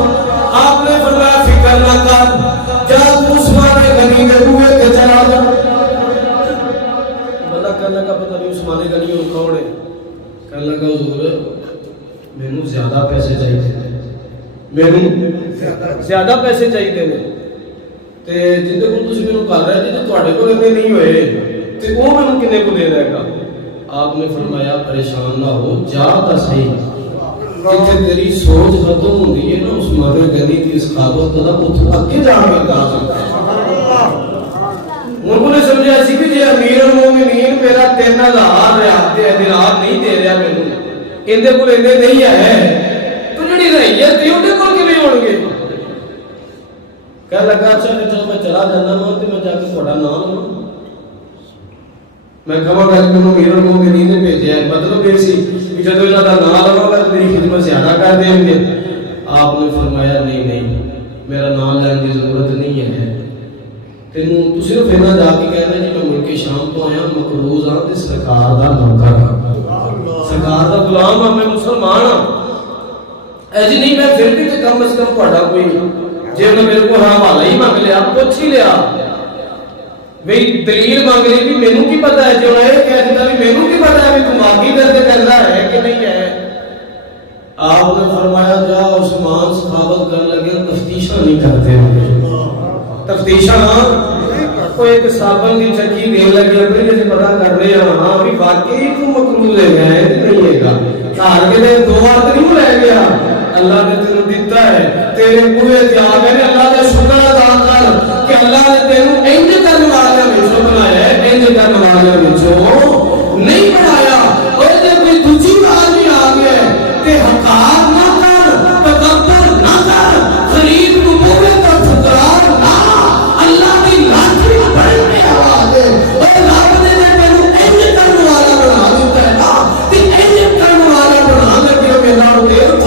आपने फरमाया फिक्र ना कर, जा तू उस्मान गनी दे बूहे ते चला जा। बंदा कहने लगा पता नहीं उस्मान गनी कौन है? कहने लगा हुजूर मैनू ज्यादा पैसे चाहिए, मैनू ज्यादा पैसे चाहिए ने ते जिंदे कोल तुसीं मैनू कर रहे जी, तुहाडे कोल इन्ने नहीं होए ते वो मैनू किन्ने को दे देगा। आपने फरमाया परेशान ना हो, जा तो सही, जिथे तेरी सोच खत्म होती है ना उस्मान गनी की इस खाबत का उत्थे अगे जाके गा सकता है। उन्होंने समझा सी कि जे अमीरुल मोमिनीन मेरा 3000 दिनार नहीं दे रहा मैनू, इहदे कोल इन्ने नहीं है तो जिहड़ी रईयत है उहदे कोल किवें होणगे। कह लगा अच्छा चलो मैं चला जाना वा ते मैं जाके तुहाडा नाम लवां, मैं कहांगा कि मैनू अमीरुल मोमिनीन ने भेजा है, मतलब ये सी कि जदों इन्हां दा नाम लवांगा तो मेरी खिदमत ज्यादा कर देंगे। आपने फरमाया नहीं नहीं मेरा नाम लैण की जरूरत नहीं है, तेनू तू सिर्फ इन्ना जाके कहना जी मैं मुल्क शाम तो आया, मकरूज हां ते सरकार दा नौकर हां, सरकार दा गुलाम हां, मैं मुसलमान हां। ऐसी नहीं मैं फिर भी तो कम से कम तुहाडा कोई जे उन्हें मेरे को हवाला ही मांग लिया, पूछ ही लिया भाई दलील मांग ली भी मैनू की पता है, जो ये कह दिता भी मैनू की पता है भी तू मांगी करके करना है कि नहीं है। आपने फरमाया जा उस्मान सखावत कर लगे तफ्तीशा नहीं करते, तफ्तीशा कोई एक साबन की चक्की देने लगे अपने जैसे पता कर रहे हैं हाँ भी वाकई तू मकरूज है कि नहीं हैगा, घर के 2 बार तो नहीं रह गया, अल्लाह ने तेनू दिता है, तेरे बूहे ते आ गए, अल्लाह का शुक्र अदा कर कि अल्लाह ने तेनू इंज करने वाले विचों बनाया है, इंज करने वाले विचों नहीं बनाया। और जब कोई दूसरी बात भी आ गया ते हकार ना कर, तकब्बुर ना कर, गरीब को बूहे का ठुकरार ना, अल्लाह की लाठी बढ़ने आवाज है और रब ने तेनू इंज करने वाला बना दिता है ना, ते इंज करने वाला बना के मेरा तेरे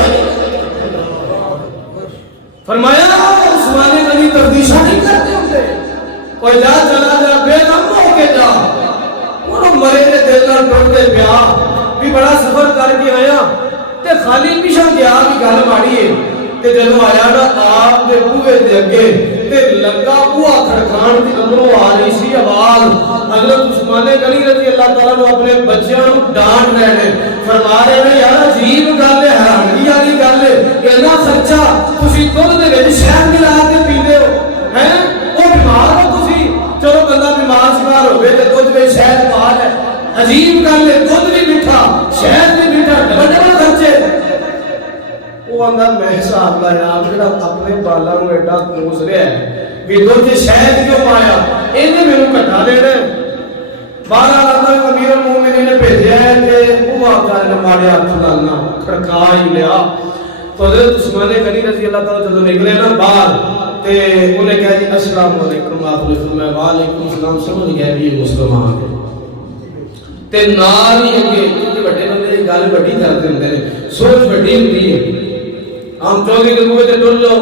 कोई जा चला जा बेगम होके जा उन्होंने मरे के दिल ना टुटते पिया भी बड़ा सफर करके आया ते खाली पिछा गया भी गल माड़ी है ते जदों आया ना आप दे बूहे दे अगे ते लगा बूहा खड़कान दी अंदरों आ रही सी आवाज हजरत उस्मान गनी रजी अल्लाह ताला नु अपने बच्चों नु डांट रहे ने फरमा रहे ने यार अजीब गल है हैरानगी वाली गल है इतना खर्चा तुसी दुध दे विच शहद मिला के पींदे हो हैं ओ बीमार हो तुसी चलो बंदा बीमार शिमार होवे ते दुध विच शहद पा ले अजीब गल है दुध भी मीठा शहद भी मीठा डबल डबल खर्चे वो आंदा मैं हिसाब लाया जेड़ा अपने बालां नु एडा कूस रहा है भी दुध च शहद क्यों पाया इहने मेनू घटा देना बाला आंदा अमीर मोमिनीन ने भेजा है ते वो आकर ने मारे हाथ लाना खड़का ही लिया तो हज़रत उस्मान गनी रज़ी अल्लाह ताला जब निकले ना बाहर ते उन्हें कहा जी अस्सलाम वालेकुम आपने फरमाया वालेकुम सलाम समझ गया भी ये मुसलमान है ते नाल ही अगे क्योंकि बड़े बंदे दी गल बड़ी करदे हुंदे ने सोच बड़ी हुंदी है हम चौधरी के मुंह ते टुर लो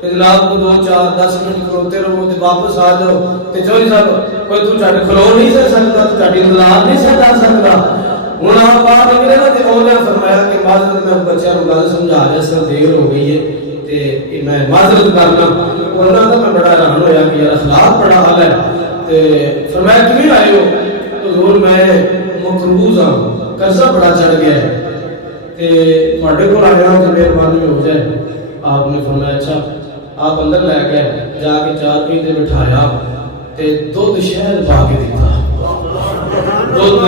ते जनाब को 2-4-10 मिनट खलोते रहो ते वापस आ जाओ ते चौधरी साहब कोई तू छड़ खलो नहीं सकदा तू छड़ी इंतजार नहीं सकदा हुन आप बाहर निकले ना ते उन्होंने फरमाया कि माजरत मैं बच्चों को गल समझा रहा सा देर हो गई है ते मैं माजरत करना वरना तो मैं बड़ा हैरान होया कि यार अखलाक बड़ा हाल है ते फरमाया क्यों आए हो तो हुन मैं मकरूज हां कर्जा बड़ा चढ़ गया है ते ਤੁਹਾਡੇ ਕੋਲ आया तो मेहरबानी हो जाए आपने फरमाया अच्छा आप अंदर ले गए जाके चार पी ते बिठाया ते दूध शहद पा के दिता दूध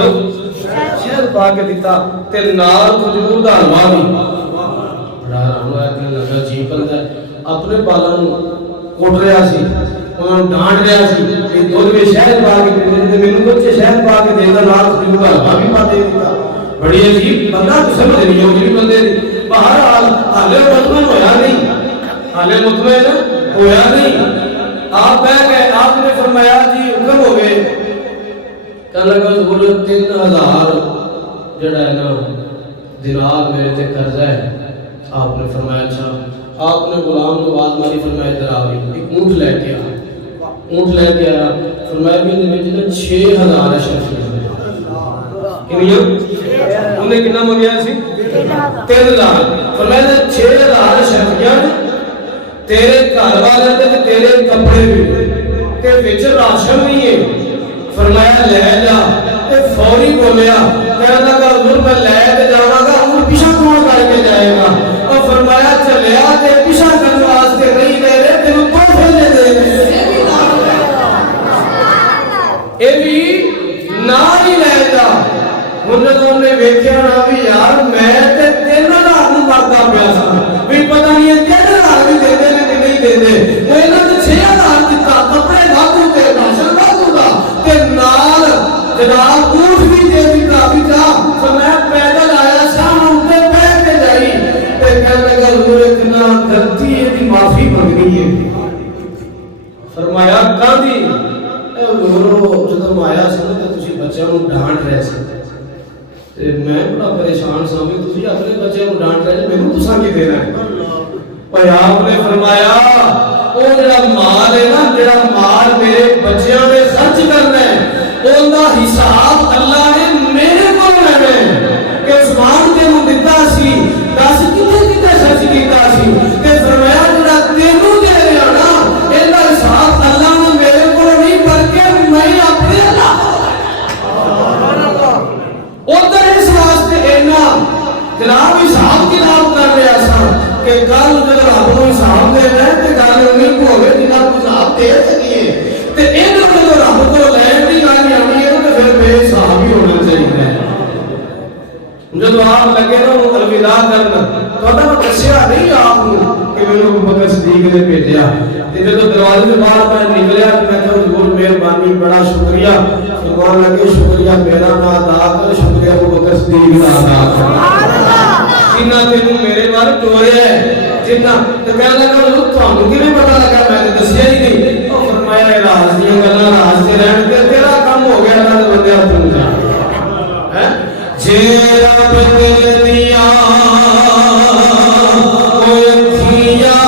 शहद पा के दिता ते नाल खजूर दा हलवा भी बड़ा रौला कहने लगा जी बंदा अपने बालां नु कोट रहा सी उन्होंने डांट रहा सी कि दूध में शहद पा के पींदे ते मैनू कुछ शहद पा के देदा नाल खजूर दा हलवा भी पा दे दिता बड़ी अजीब बंदा तो समझ नहीं होगी बंदे बाहर हाले मुतमईन होया नहीं हाले मुतमईन होया नहीं आप बह गए आपने फरमाया जी हुक्म हो गए कहने लगा हुजूर 3000 जड़ा है ना दिनार मेरे ते कर्जा है आपने फरमाया अच्छा आपने गुलाम को आवाज मारी फरमाया इधर आ गई एक ऊंट लेके आया ऊंट लेके आया फरमाया कि इनके विच ना 6000 शर्फ किनिया उन्हें कितना मंगया सी 3000 फरमाया 6000 शर्फियां तेरे घर वाले ते तेरे कपड़े भी ते विच राशन भी है फरमाया ले जा ते फौरी बोलिया कहने लगा हुजूर मैं ले के जावांगा और पीछा कौन करके जाएगा और फरमाया चलिया ते पीछा करने वास्ते नहीं दे रहे तेरे तोहफे दे दे ए भी ना ही ले जा उन्होंने वेख्या ना भी यार मैं ते 3000 नु मरदा पिया सा भी पता नहीं 3000 भी दे दे कि नहीं दे दे वो इन्हां ने 6000 दिता कपड़े वाधू ते राशन वाधू दा ते नाल जनाब ऊंट भी दे दिता भी जा तो मैं पैदल आया शाम उठे बैठ के जाई ते कहने लगा हुजूर इतना गलती है दी माफी मंगनी है फरमाया कांदी ए हुजूर जब आया सी ते तुसी बच्चों नु डांट रहे सी ते मैं बड़ा परेशान सा भी तुसी अपने बच्चे को डांट रहे मैनू तुसा की देना है पर आपने फरमाया ओ जेड़ा माल है ना जेड़ा माल मेरे बच्चों ने खर्च करना है ओंदा हिसाब अल्लाह ने मेरे को लेना है कि उस्मान तेनू दिता सी दस किते किते खर्च कीता सी ते फरमाया जेड़ा तेनू दे रहा ना एदा हिसाब अल्लाह ने मेरे को नहीं बल्कि मैं अपने अल्लाह उधर इस वास्ते इन्ना जनाब हिसाब किताब कर रहा सा कि कल जब रब को हिसाब देना है तो गल उन्हीं को होवे जिन्ना को हिसाब दे सकिए ते इन्हां को रब को लैण दी गल आनी है तो फिर बेहिसाब ही होना चाहिए जब आप लगे ना अलविदा करना तो मैं दसिया नहीं आपको कि मैनू अबू बकर सिद्दीक ने भेजा ते जब दरवाजे से बाहर मैं निकलिया तो मैं कहा हुजूर मेहरबानी बड़ा शुक्रिया फरमान लगे शुक्रिया मेरा ना अदा कर शुक्रिया अबू बकर सिद्दीक दा अदा कर सुभान अल्लाह जिन्ना तेनू मेरे बारे टोरिया है जिन्ना ते कहने लगा हुजूर थानू किवें पता लगा मैं ते दसिया ही नहीं ओ फरमाया राज दी गल्लां राज से रहन ते तेरा काम हो गया अल्लाह दे बंदे तू जा हैं जे रब दिल दिया ओ अखियां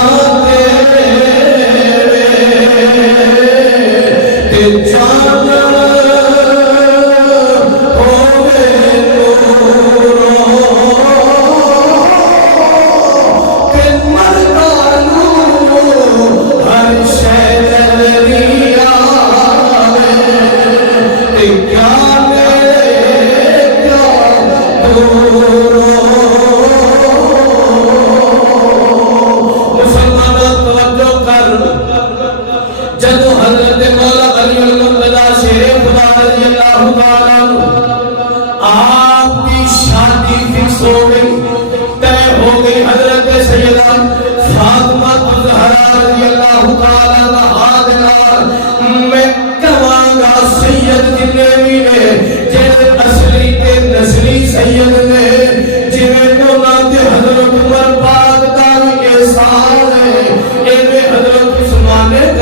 तेरे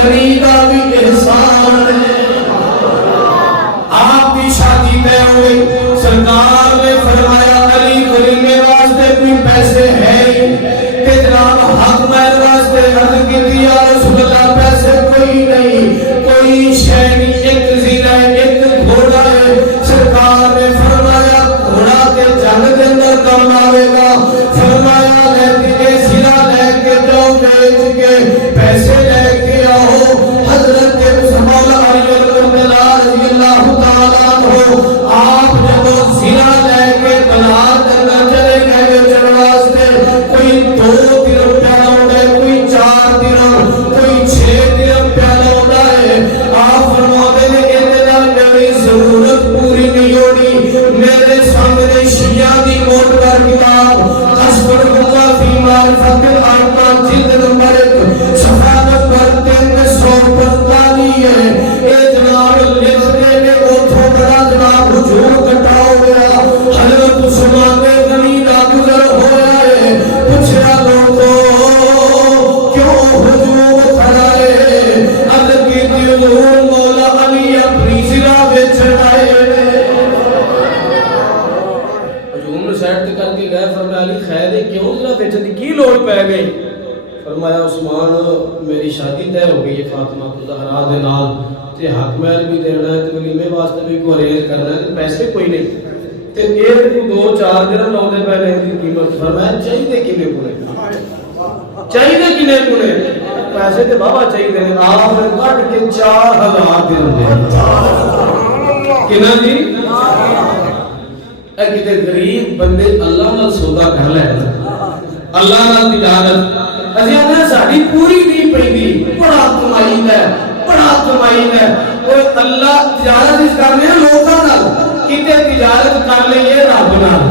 गनी का भी एहसान है। आपकी शादी तय हुई, सरकार ने फरमाया अली करीमे वास्ते कोई पैसे है कि जनाब हक महल वास्ते अर्ज की दिया रसूलुल्लाह पैसे कोई नहीं, कोई शय नहीं, एक जीना एक घोड़ा है। सरकार ने फरमाया घोड़ा के जंग के अंदर काम आवेगा। फरमाया लेके सिरा लेके जाओ, बेच के पैसे लेके आओ। हजरत मौला अली रज़ियल्लाहु ताला हो, आप जब सिरा लेके बाजार के अंदर चले गए बेचने वास्ते, कोई 2 दिरहम लौटा है, कोई 4 दिरहम, कोई 6 दिरहम लौटा है। आप फरमाते हैं इहदे नाल मेरी जरूरत पूरी नहीं होनी। मेरे सामने शिया दी मोटकर किताब कश्फुल गुम्मा फी मारिफतिल आइम्मा जिल्द नंबर 1 सफा नंबर 345 है। ए जनाब लिखते ने ओथों बड़ा जनाब हुजूम इकट्ठा हो गया। हजरत उस्मान गनी दा गुजर होया है। पूछया लोगों क्यों हुजूम खड़ा है? अर्ज की हुजूर मौला अली अपनी सिरा बेचण आए ने। हुजूम ने साइड करके गए, फरमाया अली खैर है क्यों सिरा बेचण दी की लोड़ पै गई? फरमाया उस्मान मेरी शादी तय हो गई है फातिमा ज़हरा दे नाल, ते हक महल भी देना है, ते वलीमे वास्ते भी को अरेंज करना है, ते पैसे कोई नहीं, ते एक 2-4 दिरहम लाउंदे पै ने दी कीमत। फरमाया चाहिए किने कोले, चाहिए किने कोले? पैसे ते बाबा चाहिए ने। आपने कट के 4000 दिरहम दे किना जी। ए किते गरीब बंदे अल्लाह नाल सौदा कर लैन, अल्लाह नाल तिजारत अजिया ना साडी पूरी नहीं पैंदी। बड़ा कमाई है, बड़ा कमाई है। ओए अल्लाह तिजारत इस करने लोकां नाल, किते तिजारत कर लईए रब नाल,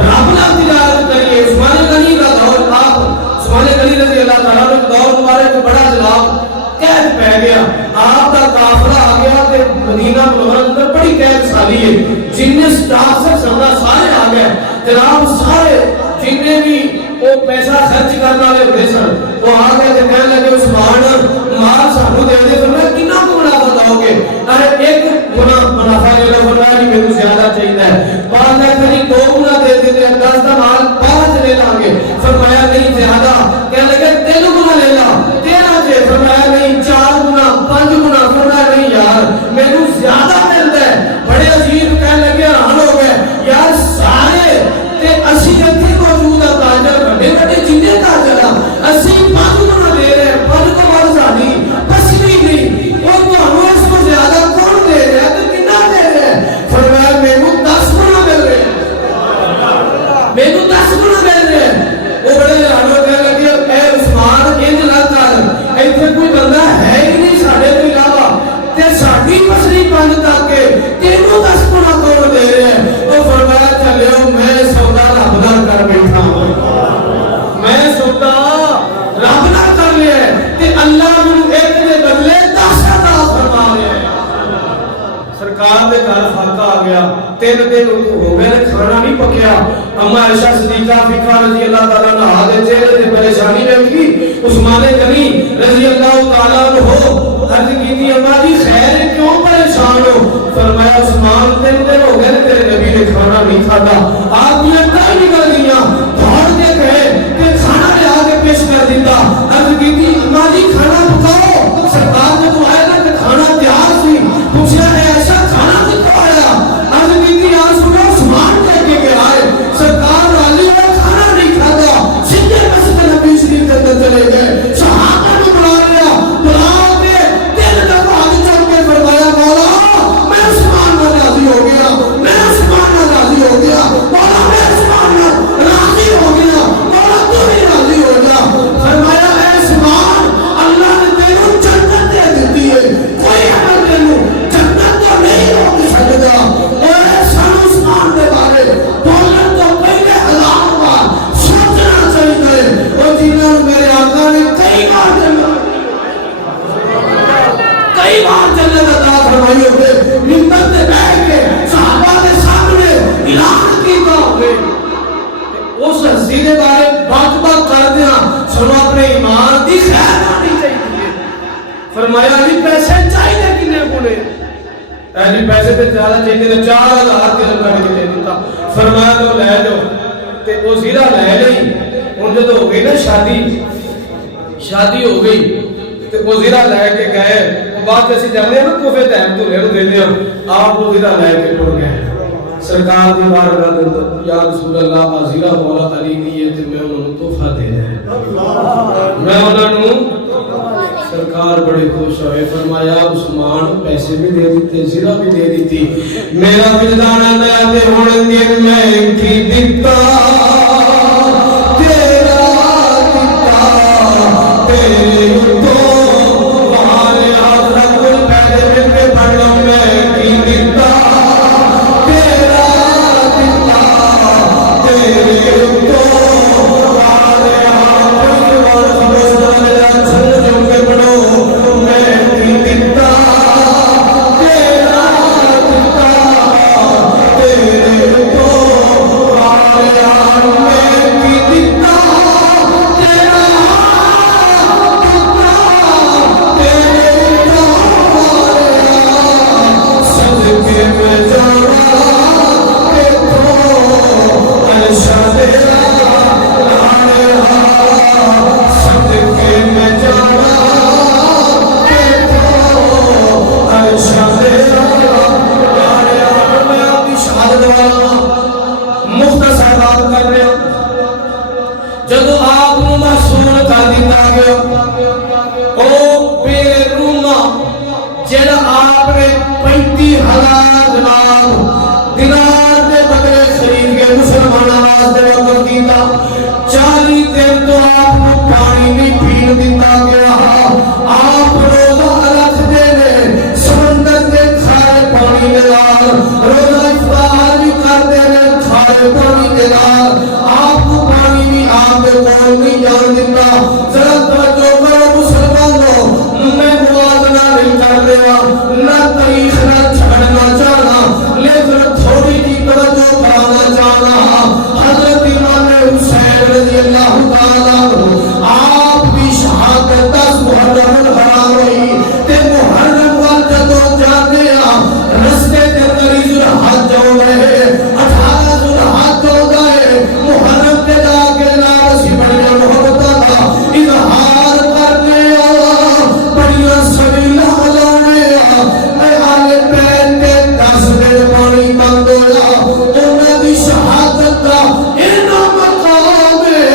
रब नाल तिजारत करिए। उस्मान गनी का दौर, आप उस्मान गनी रज़ी अल्लाह ताला ने दौर मुबारक बड़ा जनाब कैद पै गया। आपका काफिला आ गया ते मदीना मुनव्वरा अंदर बड़ी कैद साली है। जिन्ने स्टाफ से सरदा सारे आ गए जनाब, सारे जिन्ने भी वो पैसा खर्च करने वाले होते सन वो आ गए थे, कहने लगे उस्मान माल सानू दे दे। फरमाया कितना को मुनाफा दोगे? अरे एक गुना मुनाफा ले लो। फरमाया नहीं मेरे ज्यादा चाहिए है। बाद में फिर 2 गुना दे देते हैं, 10 का माल 5 ले लांगे। फरमाया नहीं ज्यादा, कहने लगे 3 गुना ले ला, 13 थे। फरमाया नहीं 4 गुना 5 गुना। फरमाया नहीं यार मेनू ज्यादा मिलता है। बड़े अजीब कहने लगे, हैरान हो गए यार सारे ते असि इत्थे मौजूद है ताजर बड़े बड़े जिन्ने ताजर असि 5 गुना दे रहे हैं, 5 को बढ़ साडी पसली नहीं। और ਤੁਹਾਨੂੰ ਇਸ ਤੋਂ ਜ਼ਿਆਦਾ ਕੌਣ ਦੇ ਰਿਹਾ ਤੇ ਕਿੰਨਾ ਦੇ ਰਿਹਾ? फरमाया ਮੈਨੂੰ 10 गुना मिल रहे हैं, ਮੈਨੂੰ 10 गुना मिल रहे हैं। वो बड़े हैरान हो गए लगे ए उस्मान इंज ना कर, ਇੱਥੇ कोई बंदा है ही नहीं ਸਾਡੇ ਤੋਂ ਇਲਾਵਾ ਤੇ ਸਾਡੀ ਪਸਲੀ 5 तक के ਤੈਨੂੰ 10 गुना कौन दे रहे हैं? ਉਹ फरमाया चलियो मैं सौदा रब नाल कर बैठा हूं, मैं सौदा रब नाल कर लिया ते अल्लाह मैनू एक दे बदले 10 अता फरमा रहा है। सरकार दे घर फाका आ गया, 3 दिन हो गए ने खाना नहीं पकिया। अम्मा आयशा सिद्दीका फिका रजी अल्लाह ताला अन्हा दे चेहरे ते परेशानी देखी। उस्मान गनी रजी अल्लाह ताला अन्हु अर्ज की अम्मा जी खैर क्यों परेशान हो? फरमाया उस्मान 3 दिन हो गए तेरे नबी ने खाना नहीं खाता। आप ये कहीं निकल गया, दौड़ के गए कि खाना ले आके पेश कर दिया। अर्ज की अम्मा जी खाना पकाओ। सरकार ने तो आया ना कि खाना तैयार सी। पूछा है ऐसा खाना कितना आया? अर्ज की यार सुनो उस्मान लेके गया है, सरकार वाली ने खाना नहीं खाता। सीधे मस्जिद नबी शरीफ के अंदर चले गए, सहाबा ने बुला लिया, बुला के 3 दफा आगे चल के फरमाया मौला मैं उस्मान नाल राजी हो गया, मैं उस्मान नाल राजी हो गया, मौला मैं उस्मान नाल राजी हो गया, मौला तू भी राजी हो जा। फरमाया ऐ उस्मान अल्लाह ने तेनू जन्नत दे दी है, कोई अमल तेनू जन्नत तो नहीं रोक सकता। और सन उस्मान के बारे बोलने तो पहले 1000 बार सोचना चाहिए। और जिन्होंने मेरे आका ने कई बार जन्नत अता फरमाई होवे, मिंबर पे बैठ के सहाबा के सामने ऐलान कीता होवे, उस हस्ती के बारे बात कर दिया सुनो अपने ईमान की खैर करनी चाहिए। फरमाया जी पैसे चाहिए किन्ने गुणे जी पैसे तो ज्यादा चाहिए ने 4000 दिरहम कट के दे दिता फरमाया तो ले जाओ ते वो ज़ीरा ले ली हुन जब हो गई ना शादी हो गई ते वो ज़ीरा लेके गए वो बात ऐसी जाने ना तोहफे तैम दूल्हे को देते हैं आप वो ज़ीरा लेके टुर गए सरकार दी बारगाह दे अंदर या रसूल अल्लाह ज़ीरा मौला अली दी है ते मैं उन्हें तोहफा दे रहा हूं मैं उन्हें सरकार बड़े खुश हुए फरमाया उस्मान पैसे भी दे दिते ज़ीरा भी दे दी मेरा विजदान आंदा ते हुण दिन मैं की दिता तेरा दिता तेरे तो वाले आखरत कुल पैसे मिलके पढ़ लो मैं की दिता तेरा दिता तेरे तो वाले आखरत कुल मेरा समझ के पढ़ो मैं की दिता तेरा दिता तेरे तो वाले आखरत मैं की दिता तेरा दिता तेरे तो सदके में जाना के तो अरशद सदके में जाना के तो अरशद मैं आपकी शहादत वाला मुख्तसर बात कर रहा जब आप महसूल कर दिया गया ओ बेरूमा जेड़ा आपने 35,000 दिनार के बदले खरीद के मुसलमानों वास्ते वक़्फ कीता 40 दिन तो आपको पानी नहीं पीन दिता गया आप रोजा रखते ने समंदर के खारे पानी के नाल रोजा इफ्तार भी करते ने खारे पानी के नाल आपको पानी भी आपके कोल नहीं जान दिता जरा तवज्जो करो मुसलमानों मैं मुआवजा नहीं कर रहा ना तारीख ना छड़ना चाहना लेकिन थोड़ी की तवज्जो कराना चाहना हजरत इमाम हुसैन रज़ी अल्लाह ताला आप की शहादत 10 मुहर्रम हराम हुई ते मुहर्रम वाल जदों जाते रस्ते के अंदर हज आउंदा है 18 हज आउंदा है मुहर्रम के जाके नाल सी बड़ियां मोहब्बतां दा इजहार करने बड़ियां सबीला लाने मैं आले पैर ते 10 दिन पानी बंद होया उन्हां दी शहादत दा इन्ना मकाम है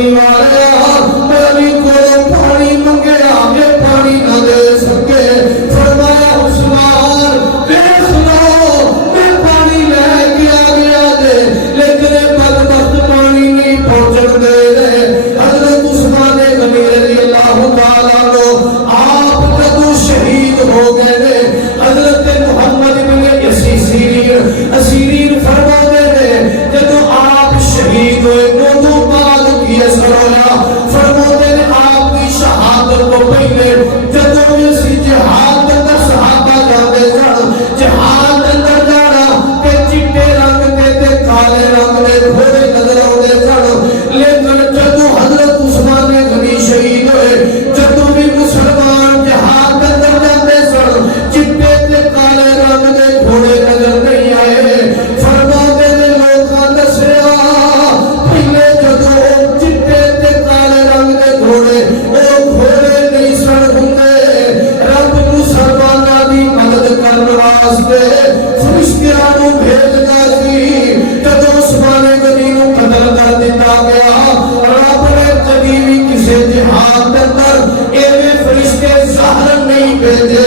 कमली वाले नबी को पानी मंगे आगे पानी न दे सके फरमाया उस्मान देख लो मैं पानी लेके आ गया दे लेकिन बदबख्त पानी नहीं पहुंचन दे रहे। हजरत उस्मान गनी रज़ियल्लाहु ताला नो आप जब शहीद हो गए थे हजरत मोहम्मद बिन सीरीन फरमाते थे जब आप शहीद हुए दोनों बाद की असर होया फरमाते ने आपकी शहादत को पहले जब इसी जिहाद अंदर सहाबा जाते सन जिहाद अंदर जाना के चिट्टे रंग के ते काले रंग के घोड़े नजर आते सन लेकिन जब हजरत उस्मान गनी शहीद हुए जब भी मुसलमान जिहाद अंदर जाते सन चिट्टे ते काले रंग के घोड़े नजर नहीं आए। फरमाते ने लोकां दसया पहले जदों चिट्टे ते काले रंग के घोड़े ओ घोड़े नहीं सन हुंदे रब मुसलमानां दी मदद करन वास्ते फरिश्तियां नूं भेजदा सी। जदों उस्मान गनी नूं कत्ल कर दिता गया रब ने कभी भी किसी जिहाद अंदर एवें फरिश्ते ज़ाहिर नहीं भेजे।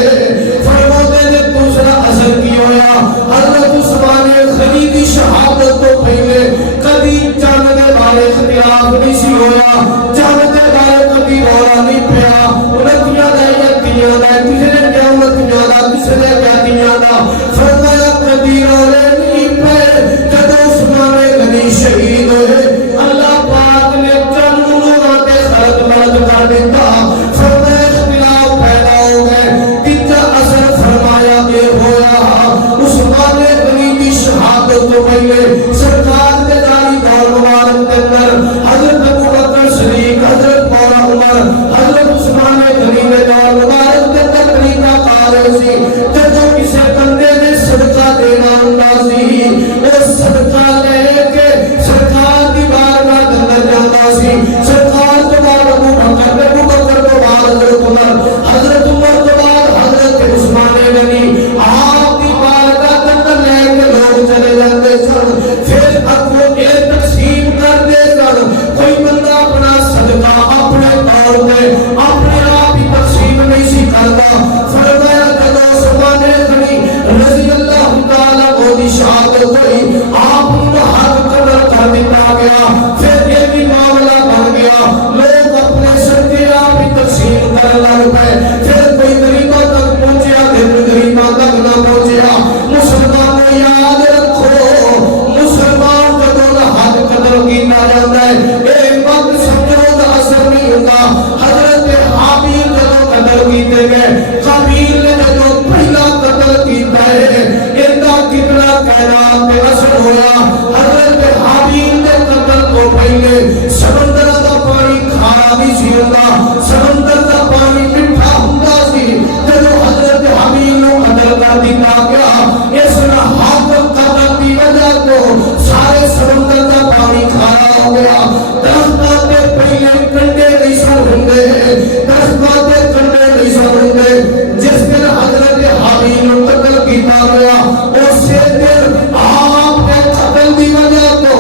फरमाते ने दूसरा असर की होया हजरत उस्मान गनी की शहादत तो पहले कभी जंग दे बारे इख्तिलाफ नहीं सी होया जंग दे बारे कभी रौला नहीं पिया उन्नतियां दा यतीयां दा किसी ने क्या उन्नतियां दा किसी ने यतीयां दा फरमाया कभी रौले नहीं पे। जब उस्मान गनी शहीद हुए अल्लाह पाक ने चंद लोगों के खलक मदद कर दिता फरमाया इख्तिलाफ पैदा हो गए तीसरा असर फरमाया ये होया उस्मान गनी की शहादत तो पहले सरकार के दारी दौर मुबारक के अंदर हजरत अबू बकर सिद्दीक हजरत मौला उमर हजरत उस्मान गनी के दौर मुबारक के अंदर तरीका कार सी जब किसी बंदे ने सदका देना हुंदा सी वो सदका लेके सरकार की बारगाह के अंदर जाता सी। सरकार तो बाद अबू बकर तो बाद हजरत उमर तो बाद हजरत उस्मान गनी आप की बारगाह के अंदर लेके लोग चले जाते सन फिर अगो ये तकसीम करते सन कोई बंदा अपना सदका अपने तौर पे अपने आप ही तकसीम नहीं सी करता। फरमाया जब उस्मान गनी रज़ियल्लाहु ताला की शहादत हुई आप हक कदर कर दिया गया फिर ये भी मामला बन गया लोग अपने सदके आप ही तकसीम करने लग पे फिर कोई गरीबों तक पहुंचा फिर गरीबों तक ना पहुंचा। मुसलमानों याद रखो मुसलमान जब हक कदर किया जाता है एक वक्त समझो का असर नहीं होता। हजरत हाबील जब कदर किए गए काबील ने जब पहला कदर किया है इनका कितना कहना पे असर होया। हजरत हाबील ने कदर को पहले समंदर का पानी खारा भी सी होता समंदर का पानी मिठा हुंदा सी जब हजरत हाबील ने कदर कर दिया गया इस हक कदर की वजह को सारे समंदर का पानी खारा हो गया। दरख्तां के पहले कंडे नहीं सन हुंदे दरख्तां के कंडे नहीं सन हुंदे जिस दिन हजरत हाबील ने कत्ल किया गया उसी दिन आपके कत्ल की वजह को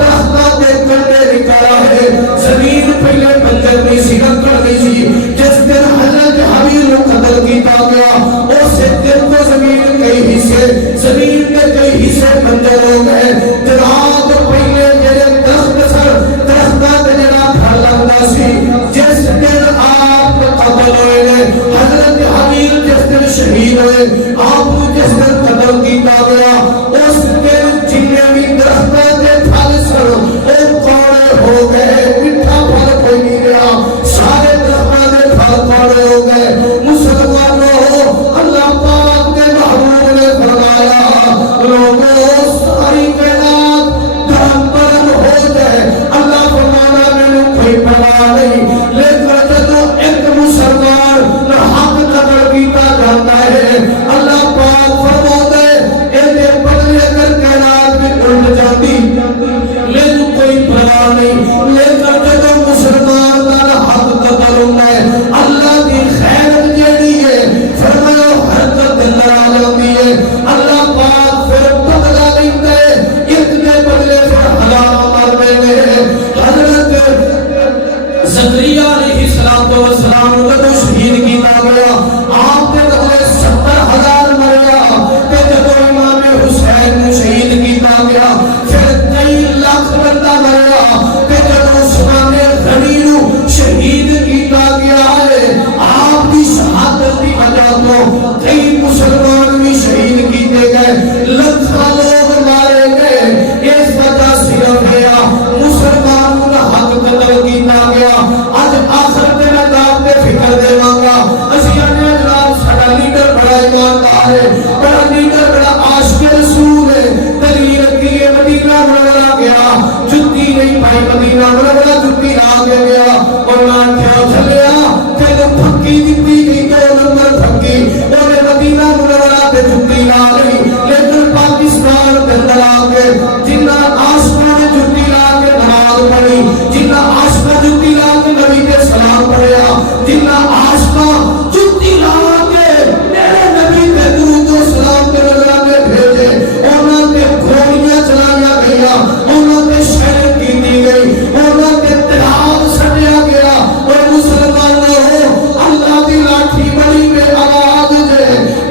दरख्तां के कंडे निकाला है जमीन पहले बंजर नहीं सी रखड़ नहीं सी जिस दिन हजरत हाबील ने कत्ल किया गया उसी दिन को जमीन के कई हिस्से बंजर हो गए। जनाब पहले जेड़े दरख्त सर दरख्तां ते जेड़ा फल लगदा सी जिस दिन आप कत्ल होए हजरत हाबील जिस दिन शहीद हुए आप जिस दिन कत्ल किया गया उस दिन जिन्ने भी दरख्तां के फल सन वो कौड़े हो गए मिठा फल कोई नहीं रहा सारे दरख्तां के फल कौड़े हो गए। मुसलमानों अल्लाह पाक के महबूब ने फरमाया लोगों सारी कायनात धर्म परम हो जाए अल्लाह फरमाना मैंने कोई परवाह नहीं लेकिन जब एक मुसलमान हक कदर किया जाता है अल्लाह पाक फरमाता है इहदे बदले कर कायनात में उल्ट जाती मैंने कोई परवाह नहीं। लेकिन जब मुसलमान का हक कदर होता है अल्लाह की खैरत जेड़ी है फरमाया हरकत अंदर आ जाती है अल्लाह पाक फिर बदला लेता है इतने बदले फिर हलाल मार देते हैं। हजरत ज़करिया अलैहिस्सलाम को शहीद किया गया, आपके बदले 70,000 मरिया, ते जब इमाम हुसैन को शहीद किया गया, फिर 3 लाख बंदा मरिया, ते जब उस्मान गनी को शहीद किया गया है, आपकी शहादत की वजह तो कई मुसलमान भी शहीद किए गए, लाखों लोग मारे गए। इस वजह सिर्फ है मुसलमान का हक कतल किया गया। आज आखिर में मैं आपके फिक्र देवांगा, असिया ने जनाब साडा लीडर बड़ा ईमानदार है, बड़ा लीडर बड़ा आशिक रसूल है, दलील के लिए मदीना मुनव्वरा गया, जुत्ती नहीं पाई, मदीना मुनव्वरा जुत्ती आगे गया और मैं क्या चलिया तेरे फक्की दिखती गई, 2 नंबर फक्की और मदीना मुनव्वरा पे जुत्ती ला गई, लेकिन पाकिस्तान के अंदर आके जिन्ना आसमान में जुत्ती ला के नमाज पढ़ी, जिन्ना आसमान जुत्ती ला के नबी के सलाम पढ़िया, जिन्ना आसमान जुत्ती ला के मेरे नबी के दुरूद और सलाम के नजराने भेजे, उन्होंने गोलियां चलाया गया, उन्होंने शहर की दी गई, उन्होंने तिराग सटिया गया और मुसलमानों अल्लाह की लाठी बड़ी में आवाज दे,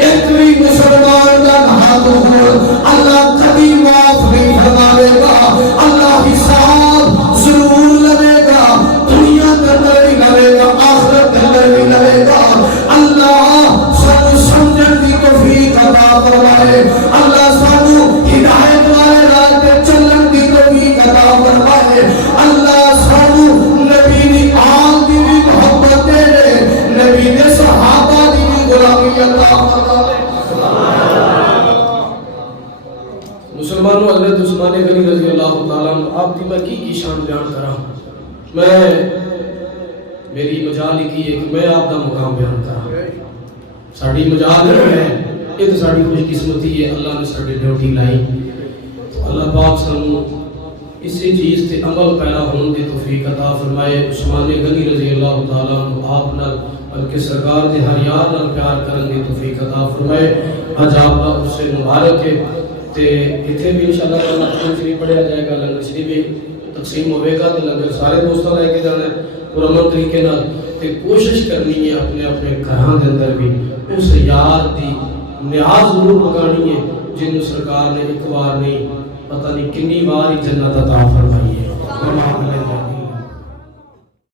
एक भी मुसलमान का हाथ हो अल्लाह कभी माफ नहीं फरमाएगा, अल्लाह हिसाब जरूर लेगा, दुनिया के अंदर भी लेगा, आखिरत के अंदर भी लेगा। अल्लाह सानू समझण दी तौफीक अता फरमाए, अल्लाह सानू हिदायत वाले राह पे चलण दी तौफीक अता फरमाए, अल्लाह सानू नबी दी आल दी भी मोहब्बत दे, नबी दे सहाबा दी भी गुलामी अता फरमाए। मुसलमानों, हज़रत उस्मान गनी रज़ी अल्लाह तआला अन्हु आप दी मैं की शान बयान करा, मैं मेरी मजाल की है कि मैं आप दा मुकाम बयान करा, साडी मजाल नहीं है, ये तो साडी खुशकिस्मती है, अल्लाह ने साडी ड्यूटी लाई, तो अल्लाह पाक सानू इसी चीज ते अमल पैदा होने की तौफीक अता फरमाए। उस्मान गनी रज़ी अल्लाह तआला अन्हु आप नाल बल्कि सरकार दे हर यार नाल प्यार करन दी तौफीक अता फरमाए। अज आप दा उससे मुबारक है ते इथे भी इंशाअल्लाह लंगर शरीफ पढ़िया जाएगा, लंगर शरीफ भी तकसीम होवेगा, तो लंगर सारे दोस्तों लेके जाना है पुरअमन तरीके नाल, ते कोशिश करनी है अपने अपने घरां दे अंदर भी उस यार दी न्याज जरूर पकानी है जिन्होंने सरकार ने एक बार नहीं पता नहीं कितनी बार ही जन्नत अता फरमाई है।